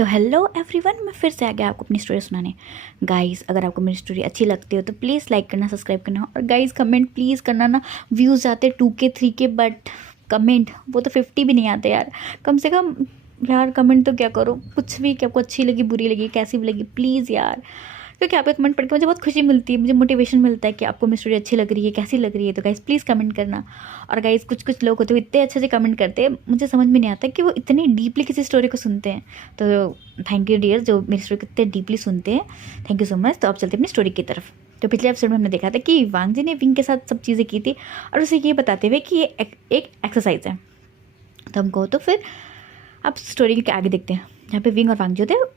तो hello everyone, मैं फिर से आ गया आपको अपनी स्टोरी सुनाने। गाइस, अगर आपको मेरी स्टोरी अच्छी लगती हो तो प्लीज़ लाइक करना, सब्सक्राइब करना और गाइस कमेंट प्लीज़ करना ना। व्यूज़ आते 2K 3K बट कमेंट वो तो 50 भी नहीं आते यार। कम से कम यार कमेंट तो क्या करो, कुछ भी, कि आपको अच्छी लगी, बुरी लगी, कैसी भी लगी, प्लीज़ यार, क्योंकि आपका कमेंट पढ़ के मुझे बहुत खुशी मिलती है, मुझे मोटिवेशन मिलता है कि आपको मेरी स्टोरी अच्छी लग रही है, कैसी लग रही है। तो गाइस प्लीज़ कमेंट करना। और गाइस कुछ कुछ लोग होते हैं इतने अच्छे से कमेंट करते हैं, मुझे समझ में नहीं आता कि वो इतनी डीपली किसी स्टोरी को सुनते हैं। तो थैंक यू डियर, जो मेरी स्टोरी को इतने डीपली सुनते हैं, थैंक यू सो मच। तो अब चलते हैं अपनी स्टोरी की तरफ। तो पिछले एपिसोड में हमने देखा था कि वांग जी ने विंग के साथ सब चीज़ें की थी और उसे ये बताते हुए कि ये एक एक्सरसाइज है। तो हमको तो फिर अब स्टोरी के आगे देखते हैं, जहाँ पे विंग और वांग जी होते हैं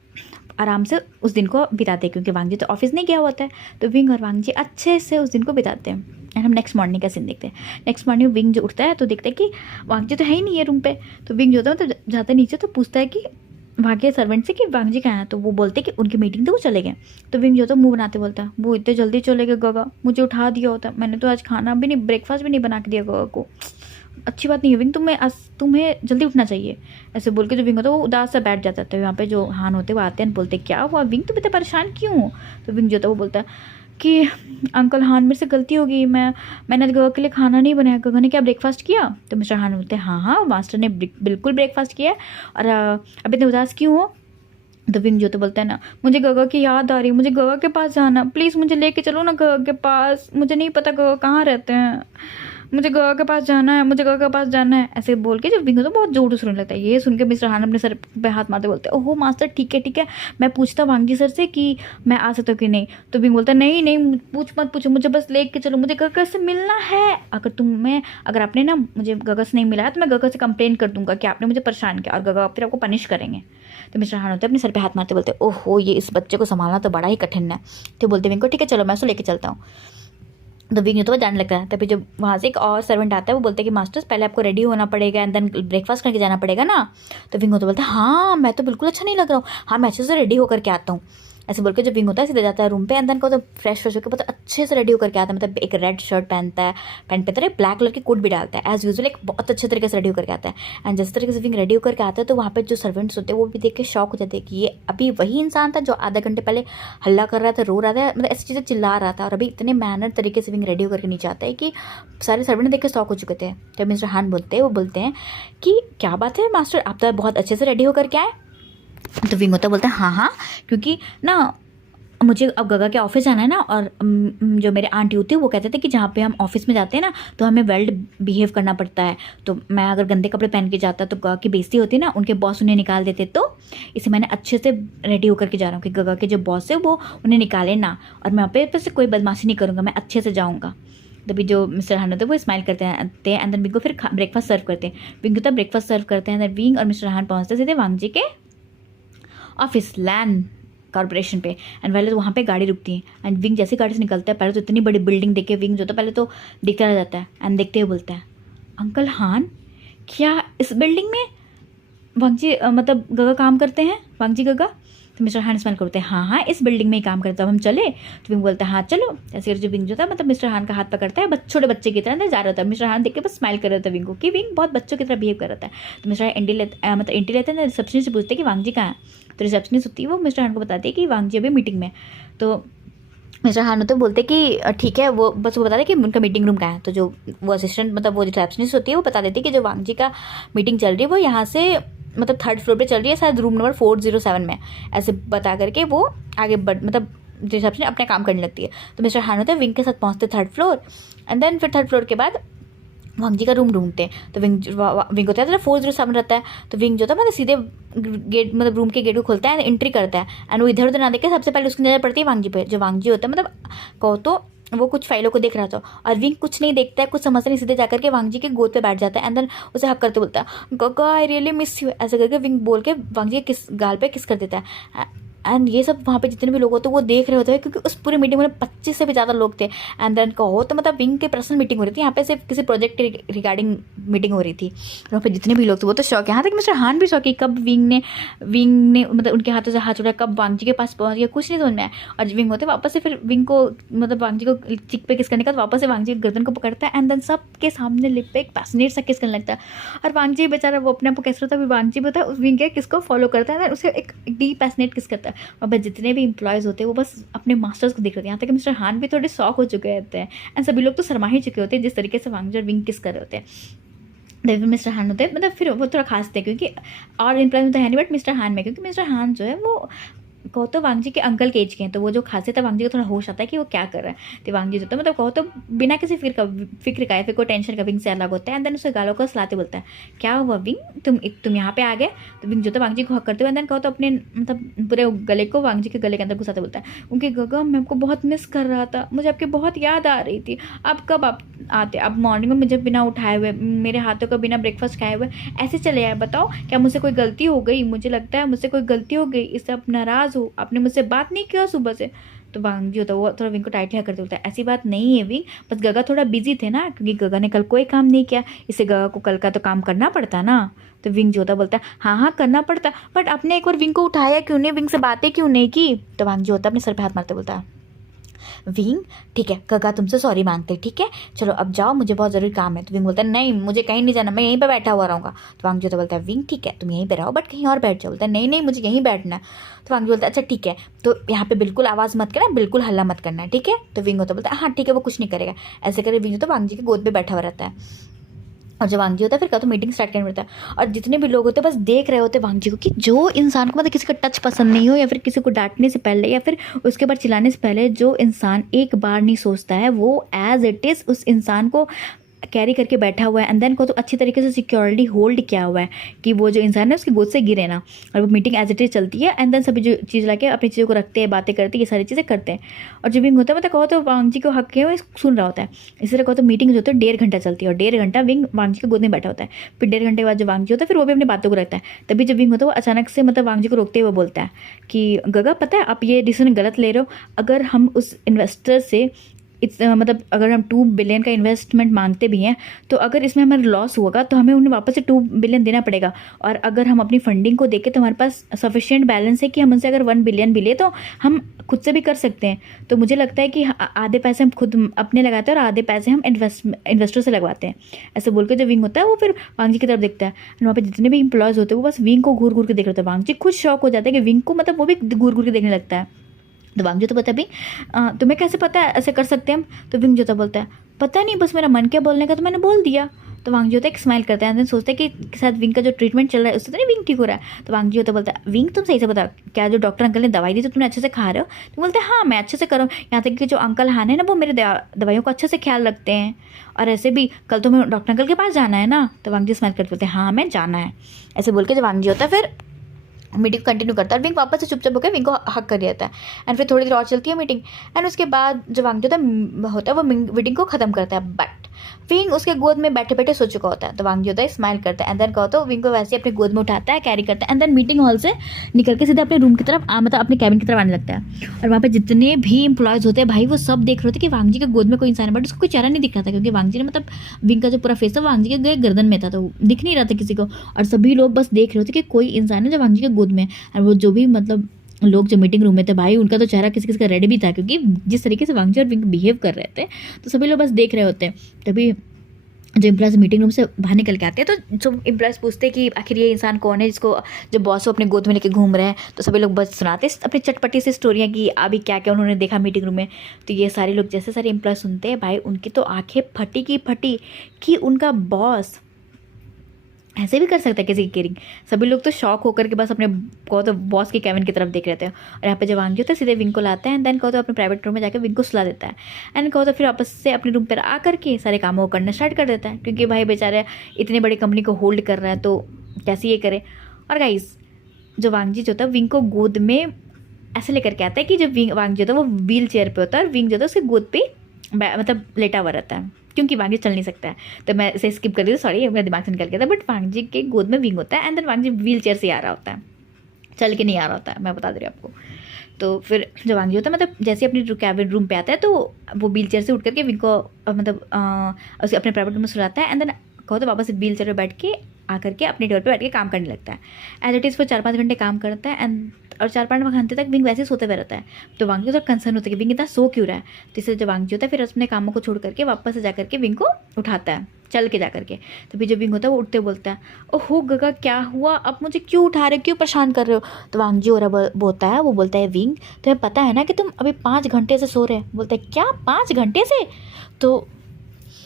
आराम से उस दिन को बिताते हैं, क्योंकि वांग जी तो ऑफिस नहीं गया होता है। तो विंग और वांग जी अच्छे से उस दिन को बिताते हैं। एंड हम नेक्स्ट मॉर्निंग का सीन देखते हैं। नेक्स्ट मॉर्निंग विंग जो उठता है तो देखता है कि वांग जी तो है ही नहीं है रूम पे। तो विंग जो होता है तो जाता है नीचे, तो पूछता है कि वहाँ के सर्वेंट से कि वांग जी कहाँ हैं। तो वो बोलते हैं कि उनकी मीटिंग तो वो चले गए। तो विंग जो होता है मुँह बनाते बोलता है, वो इतने जल्दी चले गए गगा, मुझे उठा दिया होता, मैंने तो आज खाना भी नहीं, ब्रेकफास्ट भी नहीं बना के दिया गगा को, अच्छी बात नहीं है विंग, तुम्हें जल्दी उठना चाहिए। ऐसे बोल के जो विंग होता है वो उदास सा बैठ जाता है। तो यहाँ पे जो हान होते हैं वो आते हैं, बोलते क्या हुआ विंग, तुम इतना परेशान क्यों हो। तो विंग जो होता है वो बोलता है कि अंकल हान, मेरे से गलती हो गई, मैंने गगा के लिए खाना नहीं बनाया, गगा ने क्या ब्रेकफास्ट किया। तो मिस्टर हान बोलते हैं हाँ हाँ, मास्टर ने बिल्कुल ब्रेकफास्ट किया है, और अभी इतने उदास क्यों हो। तो विंग जो तो बोलता है ना, मुझे गगा की याद आ रही है, मुझे गगा के पास जाना, प्लीज़ मुझे लेके चलो ना गगा के पास, मुझे नहीं पता गगा कहाँ रहते हैं, मुझे गगा के पास जाना है, मुझे गगा के पास जाना है। ऐसे बोल के जब विंग तो बहुत जोर से सुनने लगता है। ये सुन के मिस्टर हान अपने सर पे हाथ मारते बोलते हैं ओहो मास्टर ठीक है, मैं पूछता वांग जी सर से कि मैं आ सकता हूँ कि नहीं। तो विंग बोलता है नहीं नहीं, मत पूछो, मुझे बस लेके चलो, मुझे गगा से मिलना है। अगर आपने ना मुझे गगा से नहीं मिला है तो मैं गगा से कंप्लेन कर दूंगा कि आपने मुझे परेशान किया, और गगा फिर आपको पनिश करेंगे। तो मिस्टर हान होते हैं अपने सर पे हाथ मारते बोलते ओहो ये इस बच्चे को संभालना तो बड़ा ही कठिन है। तो बोलते विंग को ठीक है चलो मैं उसको लेके चलता हूँ। तो विंग तो वो जाने लगता है। तभी जब वहाँ से एक और सर्वेंट आता है, वो बोलते हैं कि मास्टर्स पहले आपको रेडी होना पड़ेगा एंड देन ब्रेकफास्ट करके जाना पड़ेगा ना। तो विंग तो बोलता है हाँ मैं तो बिल्कुल अच्छा नहीं लग रहा हूँ, हाँ मैं अच्छे से रेडी होकर के आता हूँ। ऐसे बोल के जब विंग होता है सीधे जाता है रूम पे, एंड देन को तो फ्रेश होकर बहुत अच्छे से रेडी होकर के आता है। मतलब एक रेड शर्ट पहनता है, पैंट पहनता है, ब्लैक कलर की कोट भी डालता है, एज यूजुअल एक बहुत अच्छे तरीके से रेडी होकर के आता है। एंड जिस तरीके से विंग रेडी होकर के आता है तो वहाँ पे जो सर्वेंट्स होते हैं वो भी देख के शॉक हो जाते हैं कि ये अभी वही इंसान था जो आधा घंटे पहले हल्ला कर रहा था, रो रहा था, मतलब ऐसी चीज़ें चिल्ला रहा था, और अभी इतने मैनर तरीके से विंग रेडी होकर के नीचे आता है कि सारे सर्वेंट देख के शॉक हो चुके थे। जब मिस्टर हान बोलते हैं कि क्या बात है मास्टर, आप तो बहुत अच्छे से रेडी होकर के आए। तो विंग होता बोलता है हाँ, क्योंकि ना मुझे अब गगा के ऑफिस जाना है ना, और जो मेरे आंटी होती है वो कहते थे कि जहाँ पे हम ऑफिस में जाते हैं ना तो हमें वेल बिहेव करना पड़ता है। तो मैं अगर गंदे कपड़े पहन के जाता तो गगा की बेइज्जती होती ना, उनके बॉस उन्हें निकाल देते। तो इसे मैंने अच्छे से रेडी होकर के जा रहा हूँ कि गगा के जो बॉस है वो उन्हें निकाले ना, और मैं वहाँ पे कोई बदमाशी नहीं करूँगा, मैं अच्छे से जाऊँगा। तभी जो मिस्टर हान होते हैं वो स्माइल करते हैं एंड देन विंग को फिर ब्रेकफास्ट सर्व करते हैं। विंग होता है ब्रेकफास्ट सर्व करते हैं, देन विंग और मिस्टर हान पहुँचते सीधे वांग जी के ऑफिस लैंड कॉर्पोरेशन पे। एंड पहले तो वहाँ पे गाड़ी रुकती है, एंड विंग जैसे गाड़ी से निकलता है, पहले तो इतनी बड़ी बिल्डिंग देख के विंग जो था पहले तो देखता रह जाता है, एंड देखते हुए बोलता है अंकल हान क्या इस बिल्डिंग में वांग जी मतलब गगा काम करते हैं, वांग जी गगा। तो मिस्टर हान स्माइल करते हैं हाँ इस बिल्डिंग में ही काम करता है, हम चले। तो विंग बोलता है हाँ चलो। ऐसे जो विंग जो था मतलब मिस्टर हान का हाथ पकड़ता है, छोटे बच्चे की तरह जा रहा था। मिस्टर हान देख के बस स्माइल कर रहा था विंग को कि विंग बहुत बच्चों की तरह बिहेव कर रहा था। तो मिस्टर एंट्री लेते हैं, रिसेप्शनिस्ट से पूछते हैं कि वांग जी कहाँ है। तो रिसेप्शनिस्ट होती है वो मिस्टर हान को बताती है कि वांग जी अभी मीटिंग में। तो मिस्टर हान होते बोलते कि ठीक है, वो बता दें कि उनका मीटिंग रूम कहाँ है। तो जो वो असिस्टेंट मतलब वो रिसेप्शनिस्ट होती है वो बता देती है कि जो वांग जी का मीटिंग चल रही है वो यहाँ से मतलब 3rd फ्लोर पे चल रही है, शायद रूम नंबर 407 में। ऐसे बता करके वो आगे मतलब रिसेप्शन अपने काम करने लगती है। तो मिस्टर हान होते हैं विंग के साथ पहुँचते 3rd फ्लोर, एंड देन फिर 3rd फ्लोर के बाद वांग जी का रूम ढूंढते हैं। तो विंग होता है तो 407 रहता है। तो विंग जो था मतलब सीधे गेट मतलब रूम के गेट को खोलता है, एंट्री करता है, एंड वो इधर उधर ना देखे सबसे पहले उसकी नज़र पड़ती है वांग जी पे। जो वांग जी होता है मतलब कहो तो वो कुछ फाइलों को देख रहा था, और विंग कुछ नहीं देखता है, कुछ समझता नहीं, सीधे जाकर के वांग जी के गोद पे बैठ जाता है, एंड देन उसे हक करते बोलता है गगा आई रियली मिस यू। ऐसे करके विंग बोल के वांग जी के गाल पे किस कर देता है। एंड ये सब वहाँ पे जितने भी लोग होते हैं वो देख रहे होते हैं, क्योंकि उस पूरी मीटिंग में 25 से भी ज़्यादा लोग थे। एंड देन कहो तो मतलब विंग की पर्सनल मीटिंग हो रही थी, यहाँ पे सिर्फ किसी प्रोजेक्ट के रिगार्डिंग मीटिंग हो रही थी। वहाँ पे जितने भी लोग थे वो तो शौक है, यहाँ तक मिस्टर हान भी शौक है कब विंग ने मतलब उनके हाथों से हाथ छोड़ा, कब वांगजी के पास पहुँच गया, कुछ नहीं समझ में आया। और विंग होते वापस से फिर विंग को मतलब वांगजी को चिक पे किस करने का, तो वापस से वांगजी गर्दन को पकड़ता है एंड देन सबके सामने लिप पे एक पैशनेट सा किस करने लगता है। और वांगजी बेचारा वो अपने आप को कैसे होता है, फिर वांगजी बता उस विंग के किसको फॉलो करता है, उसे एक डीप पैशनेट किस करता है। और बस जितने भी इंप्लॉयज़ होते हैं वो बस अपने मास्टर्स को देख रहे थे। यहाँ तक कि मिस्टर हान भी थोड़े शॉक हो चुके होते हैं एंड सभी लोग तो शर्मा ही चुके होते हैं जिस तरीके से वांगजी और विंग किस कर रहे होते हैं। फिर मिस्टर हान होते हैं, मतलब फिर वो थोड़ा खास थे क्योंकि और इंप्लॉय में तो है नहीं, बट मिस्टर हान में, क्योंकि मिस्टर हान जो है वो कहो तो वांगजी के अंकल के एज के हैं, तो वो जो खासियत है वांगजी को थोड़ा होश आता है कि वो क्या कर रहा है। तो वांगजी जो होता है मतलब कहो तो बिना किसी फिक्र का या फिर कोई टेंशन का विंग से अलग होता है। एंड देन उसके गालों को सलाते बोलता है, क्या हुआ विंग, तुम यहाँ पे आ गए। तो विंग जो होता है वांगजी को हक करते हुए एंड देन कहो तो अपने मतलब पूरे गले को वांगजी के गले के अंदर घुसाते बोलता है, उनके गगा मैं आपको बहुत मिस कर रहा था, मुझे आपकी बहुत याद आ रही थी, आप कब आप आते, आप मॉर्निंग में मुझे बिना उठाए हुए, मेरे हाथों का बिना ब्रेकफास्ट खाए हुए ऐसे चले आए, बताओ क्या मुझसे कोई गलती हो गई, मुझे लगता है मुझसे कोई गलती हो गई, इससे आप नाराज़ हो, आपने मुझसे बात नहीं किया सुबह से। तो वांगजी होता है वो थोड़ा विंग को टाइटली हक करते बोलता है, ऐसी बात नहीं है विंग, बस गगा थोड़ा बिजी थे ना, क्योंकि गगा ने कल कोई काम नहीं किया, इससे गगा को कल का तो काम करना पड़ता ना। तो विंग जो होता बोलता है, हाँ करना पड़ता, बट आपने एक बार विंग को उठाया क्यों नहीं, विंग से बातें क्यों नहीं की। तो वांगजी होता अपने सर पे हाथ मारते बोलता है, विंग ठीक है गगा तुमसे सॉरी मांगते, ठीक है चलो अब जाओ, मुझे बहुत ज़रूरी काम है। तो विंग बोलता है, नहीं मुझे कहीं नहीं जाना, मैं यहीं पे बैठा हुआ रहूँगा। तो वांगजी तो बोलता है, विंग ठीक है तुम यहीं पे रहो बट कहीं और बैठ जाओ। बोलता है, नहीं नहीं मुझे यहीं बैठना है। तो वांगजी बोलता है, अच्छा ठीक है, तो यहाँ पे बिल्कुल आवाज़ मत करना, बिल्कुल हल्ला मत करना है, ठीक है। तो विंग होता बोलता है, हाँ ठीक है वो कुछ नहीं करेगा। ऐसे करे विंग तो वांगजी के गोद पे बैठा हुआ रहता है। और जब वांगजी होता है फिर क्या तो मीटिंग स्टार्ट करना पड़ता है, और जितने भी लोग होते हैं बस देख रहे होते हैं वांगजी को, कि जो इंसान को मतलब किसी का टच पसंद नहीं हो या फिर किसी को डांटने से पहले या फिर उसके बाद चिल्लाने से पहले जो इंसान एक बार नहीं सोचता है वो एज इट इज़ उस इंसान को कैरी करके बैठा हुआ है। एंड देन को तो अच्छी तरीके से सिक्योरिटी होल्ड किया हुआ है कि वो जो इंसान है उसकी गोद से गिरे ना। और वो मीटिंग एज इट इज चलती है एंड देन सभी जो चीज़ लाके अपनी चीज़ों को रखते हैं, बातें करते हैं, ये सारी चीज़ें करते हैं। और जब विंग होता है मतलब कहो तो वांगजी को हक है वो सुन रहा होता है। इसी तरह कहो तो मीटिंग जो होती है 1.5 घंटा चलती है और 1.5 घंटा विंग वांगजी के गोद में बैठा होता है। फिर 1.5 घंटे के बाद जो वांगजी होता है फिर वो भी अपनी बातों को रखता है। तभी जब विंग होता है वो अचानक से मतलब वांगजी को रोकते हुए बोलता है कि गगा पता है आप ये डिसीजन गलत ले रहे हो, अगर हम उस इन्वेस्टर से मतलब अगर हम 2 बिलियन का इन्वेस्टमेंट मांगते भी हैं तो अगर इसमें हमारा लॉस होगा तो हमें उन्हें वापस से 2 बिलियन देना पड़ेगा। और अगर हम अपनी फंडिंग को देखें तो हमारे पास सफिशिएंट बैलेंस है कि हम उनसे अगर 1 बिलियन भी ले तो हम खुद से भी कर सकते हैं। तो मुझे लगता है कि आधे पैसे हम खुद अपने लगाते हैं और आधे पैसे हम इन्वेस्टर से लगवाते हैं। ऐसे बोल के जो विंग होता है वो फिर वांगजी की तरफ देखता है। वहाँ पे जितने भी एम्प्लॉयज़ होते हैं वो बस विंग को घूर घूर के देख रहे होते हैं। वांगजी खुद शौक हो जाता है कि विंग को मतलब वो भी घूर घूर के देखने लगता है। तो वांगजी तो पता भी तुम्हें कैसे पता है ऐसे कर सकते हैं हम। तो विंग जो बोलता है पता नहीं बस मेरा मन क्या बोलने का तो मैंने बोल दिया। तो वांगजी होता है एक स्माइल करता है, सोचते हैं कि शायद विंग का जो ट्रीटमेंट चल रहा है उससे तो नहीं विंग ठीक हो रहा है। तो वांगजी होता बोलता है, विंग तुम सही से बता क्या जो डॉक्टर अंकल ने दवाई दी तो तुमने अच्छे से खा रहे हो। तो बोलते हैं हाँ मैं अच्छे से करूँ, यहाँ तक कि जो अंकल हान है ना वो मेरे दवाइयों को अच्छे से ख्याल रखते हैं, और ऐसे भी कल तो हमें डॉक्टर अंकल के पास जाना है ना। तो वांगजी स्माइल करते बोलते हैं हाँ हमें जाना है। ऐसे बोल के जो वांगजी होता है फिर मीटिंग कंटिन्यू करता है और विंग वापस से चुपचाप होकर विंग को हक कर देता है। एंड फिर थोड़ी देर और चलती है मीटिंग एंड उसके बाद जो वांगजी होता है वो मीटिंग को ख़त्म करता है। बट विंग उसके गोद में बैठे बैठे सो चुका होता है। तो वांगजी होता है स्माइल करता है एंड देन कहो तो विंग को वैसे अपने गोद में उठाता है, कैरी करता है एंड देन मीटिंग हॉल से निकल के सीधे अपने रूम की तरफ मतलब अपने कैबिन की तरफ आने लगता है। और वहाँ पे जितने भी एम्प्लॉयज़ होते हैं भाई वो सब देख रहे होते कि वांगजी के गोद में कोई इंसान है, बट उसको कोई चेहरा नहीं दिख रहा था क्योंकि वांगजी ने मतलब विंग का जो पूरा फेस था वांगजी के गर्दन में था तो दिख नहीं रहा था किसी को। और सभी लोग बस देख रहे होते कि कोई इंसान है जो वांगजी के गोद में। और वो जो भी मतलब लोग जो मीटिंग रूम में थे भाई उनका तो चेहरा किसी किसी का रेड भी था, क्योंकि जिस तरीके से वांगजी और विंग बिहेव कर रहे थे तो सभी लोग बस देख रहे होते। तभी जो एम्प्लॉयज़ मीटिंग रूम से बाहर निकल के आते हैं तो जो एम्प्लॉयज़ पूछते हैं कि आखिर ये इंसान कौन है जिसको जो बॉस को अपने गोद में लेके घूम रहे हैं। तो सभी लोग बस सुनाते हैं अपनी चटपटी सी स्टोरियाँ कि अभी क्या क्या उन्होंने देखा मीटिंग रूम में। तो ये सारे लोग जैसे सारे एम्प्लॉय सुनते हैं भाई उनकी तो आंखें फटी की फटी कि उनका बॉस ऐसे भी कर सकता है किसी की केयरिंग। सभी लोग तो शॉक होकर के बस अपने को तो बॉस के कैबिन की तरफ देख रहे थे। और यहाँ पे जब वांगजी होता है सीधे विंग को लाता है एंड देन कहो तो अपने प्राइवेट रूम में जाकर विंग को सुला देता है एंड कहो तो फिर वापस से अपने रूम पर आ करके सारे कामों को करना स्टार्ट कर देता है, क्योंकि भाई बेचारे इतनी बड़ी कंपनी को होल्ड कर रहा है तो कैसे ये करे। और गाइस जो वांगजी जो होता है विंग को गोद में ऐसे लेकर के आता है कि जब वांगजी होता है वो व्हील चेयर पर होता है और विंग जो होता है उसके गोद पर मतलब लेटा हुआ रहता है, क्योंकि वांगजी चल नहीं सकता है। तो मैं इसे स्किप कर दी, सॉरी मेरे दिमाग से निकल गया था। बट वांगजी के गोद में विंग होता है एंड देन वांगजी व्हील चेयर से आ रहा होता है, चल के नहीं आ रहा होता है, मैं बता दे रही हूँ आपको। तो फिर जो वांगजी होता है मतलब जैसे अपनी कैबिन रूम पे आता है तो वो व्हील चेयर से उठ करके विंग को मतलब उसे अपने प्राइवेट रूम में सुलाता है एंड देन कहो तो वापस व्हील चेयर पर बैठ के आकर के अपने टेबल पे बैठ के काम करने लगता है। एज इट इज़ वो 4-5 घंटे काम करता है एंड और 4-5 घंटे तक विंग वैसे ही सोते हुए रहता है। तो वांगजी तो कंसर्न होता है कि विंग इतना सो क्यों रहा है। तो इससे जो वांगजी होता है फिर अपने कामों को छोड़ करके वापस से जा करके विंग को उठाता है चल के जा करके। तो फिर जो विंग होता है वो उठते बोलता है ओहो गगा क्या हुआ, अब मुझे क्यों उठा रहे हो, क्यों परेशान कर रहे हो। तो वांगजी और बोलता है विंग तुम्हें पता है ना कि तुम अभी 5 घंटे से सो रहे हैं। बोलते हैं क्या 5 घंटे से। तो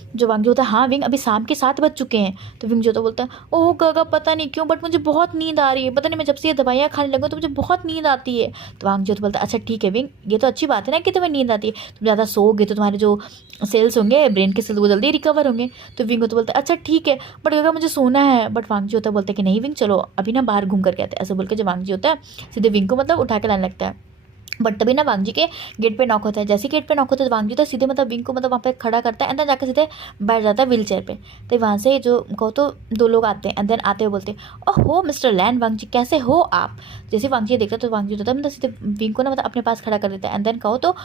जो वांगजी होता है हाँ विंग अभी शाम के 7 बज चुके हैं। तो विंग जो तो बोलता है ओह गगा पता नहीं क्यों बट मुझे बहुत नींद आ रही है, पता नहीं मैं जब से ये दवाइयाँ खाने लगा तो मुझे बहुत नींद आती है। तो वांगजी तो बोलता है अच्छा ठीक है विंग ये तो अच्छी बात है ना कि तुम्हें नींद आती है, तुम ज़्यादा सोओगे तो तुम्हारे जो सेल्स होंगे ब्रेन के सेल्स वो जल्दी रिकवर होंगे। तो विंग तो बोलता है अच्छा ठीक है बट गगा मुझे सोना है। बट वांगजी होता है बोलता है कि नहीं विंग चलो अभी ना बाहर घूम करके आते हैं। ऐसे बोल के जो वांगजी होता है सीधे विंग को मतलब उठा के लाने लगता है। बट तभी ना वांगजी के गेट पे नॉक होता है। जैसे ही गेट पे नॉक होता है तो वांगजी तो सीधे मतलब विंग को मतलब वहाँ पे खड़ा करता है एंड देन जाकर सीधे बैठ जाता है व्हील चेयर पे। तो वहाँ से जो कहो तो 2 लोग आते हैं एंड देन आते हुए बोलते हैं ओहो मिस्टर लैन वांगजी कैसे हो आप। जैसे वांगजी देखता है तो वांगजी होता है मतलब सीधे विंग को ना मतलब अपने पास खड़ा कर देता है एंड देन कहो तो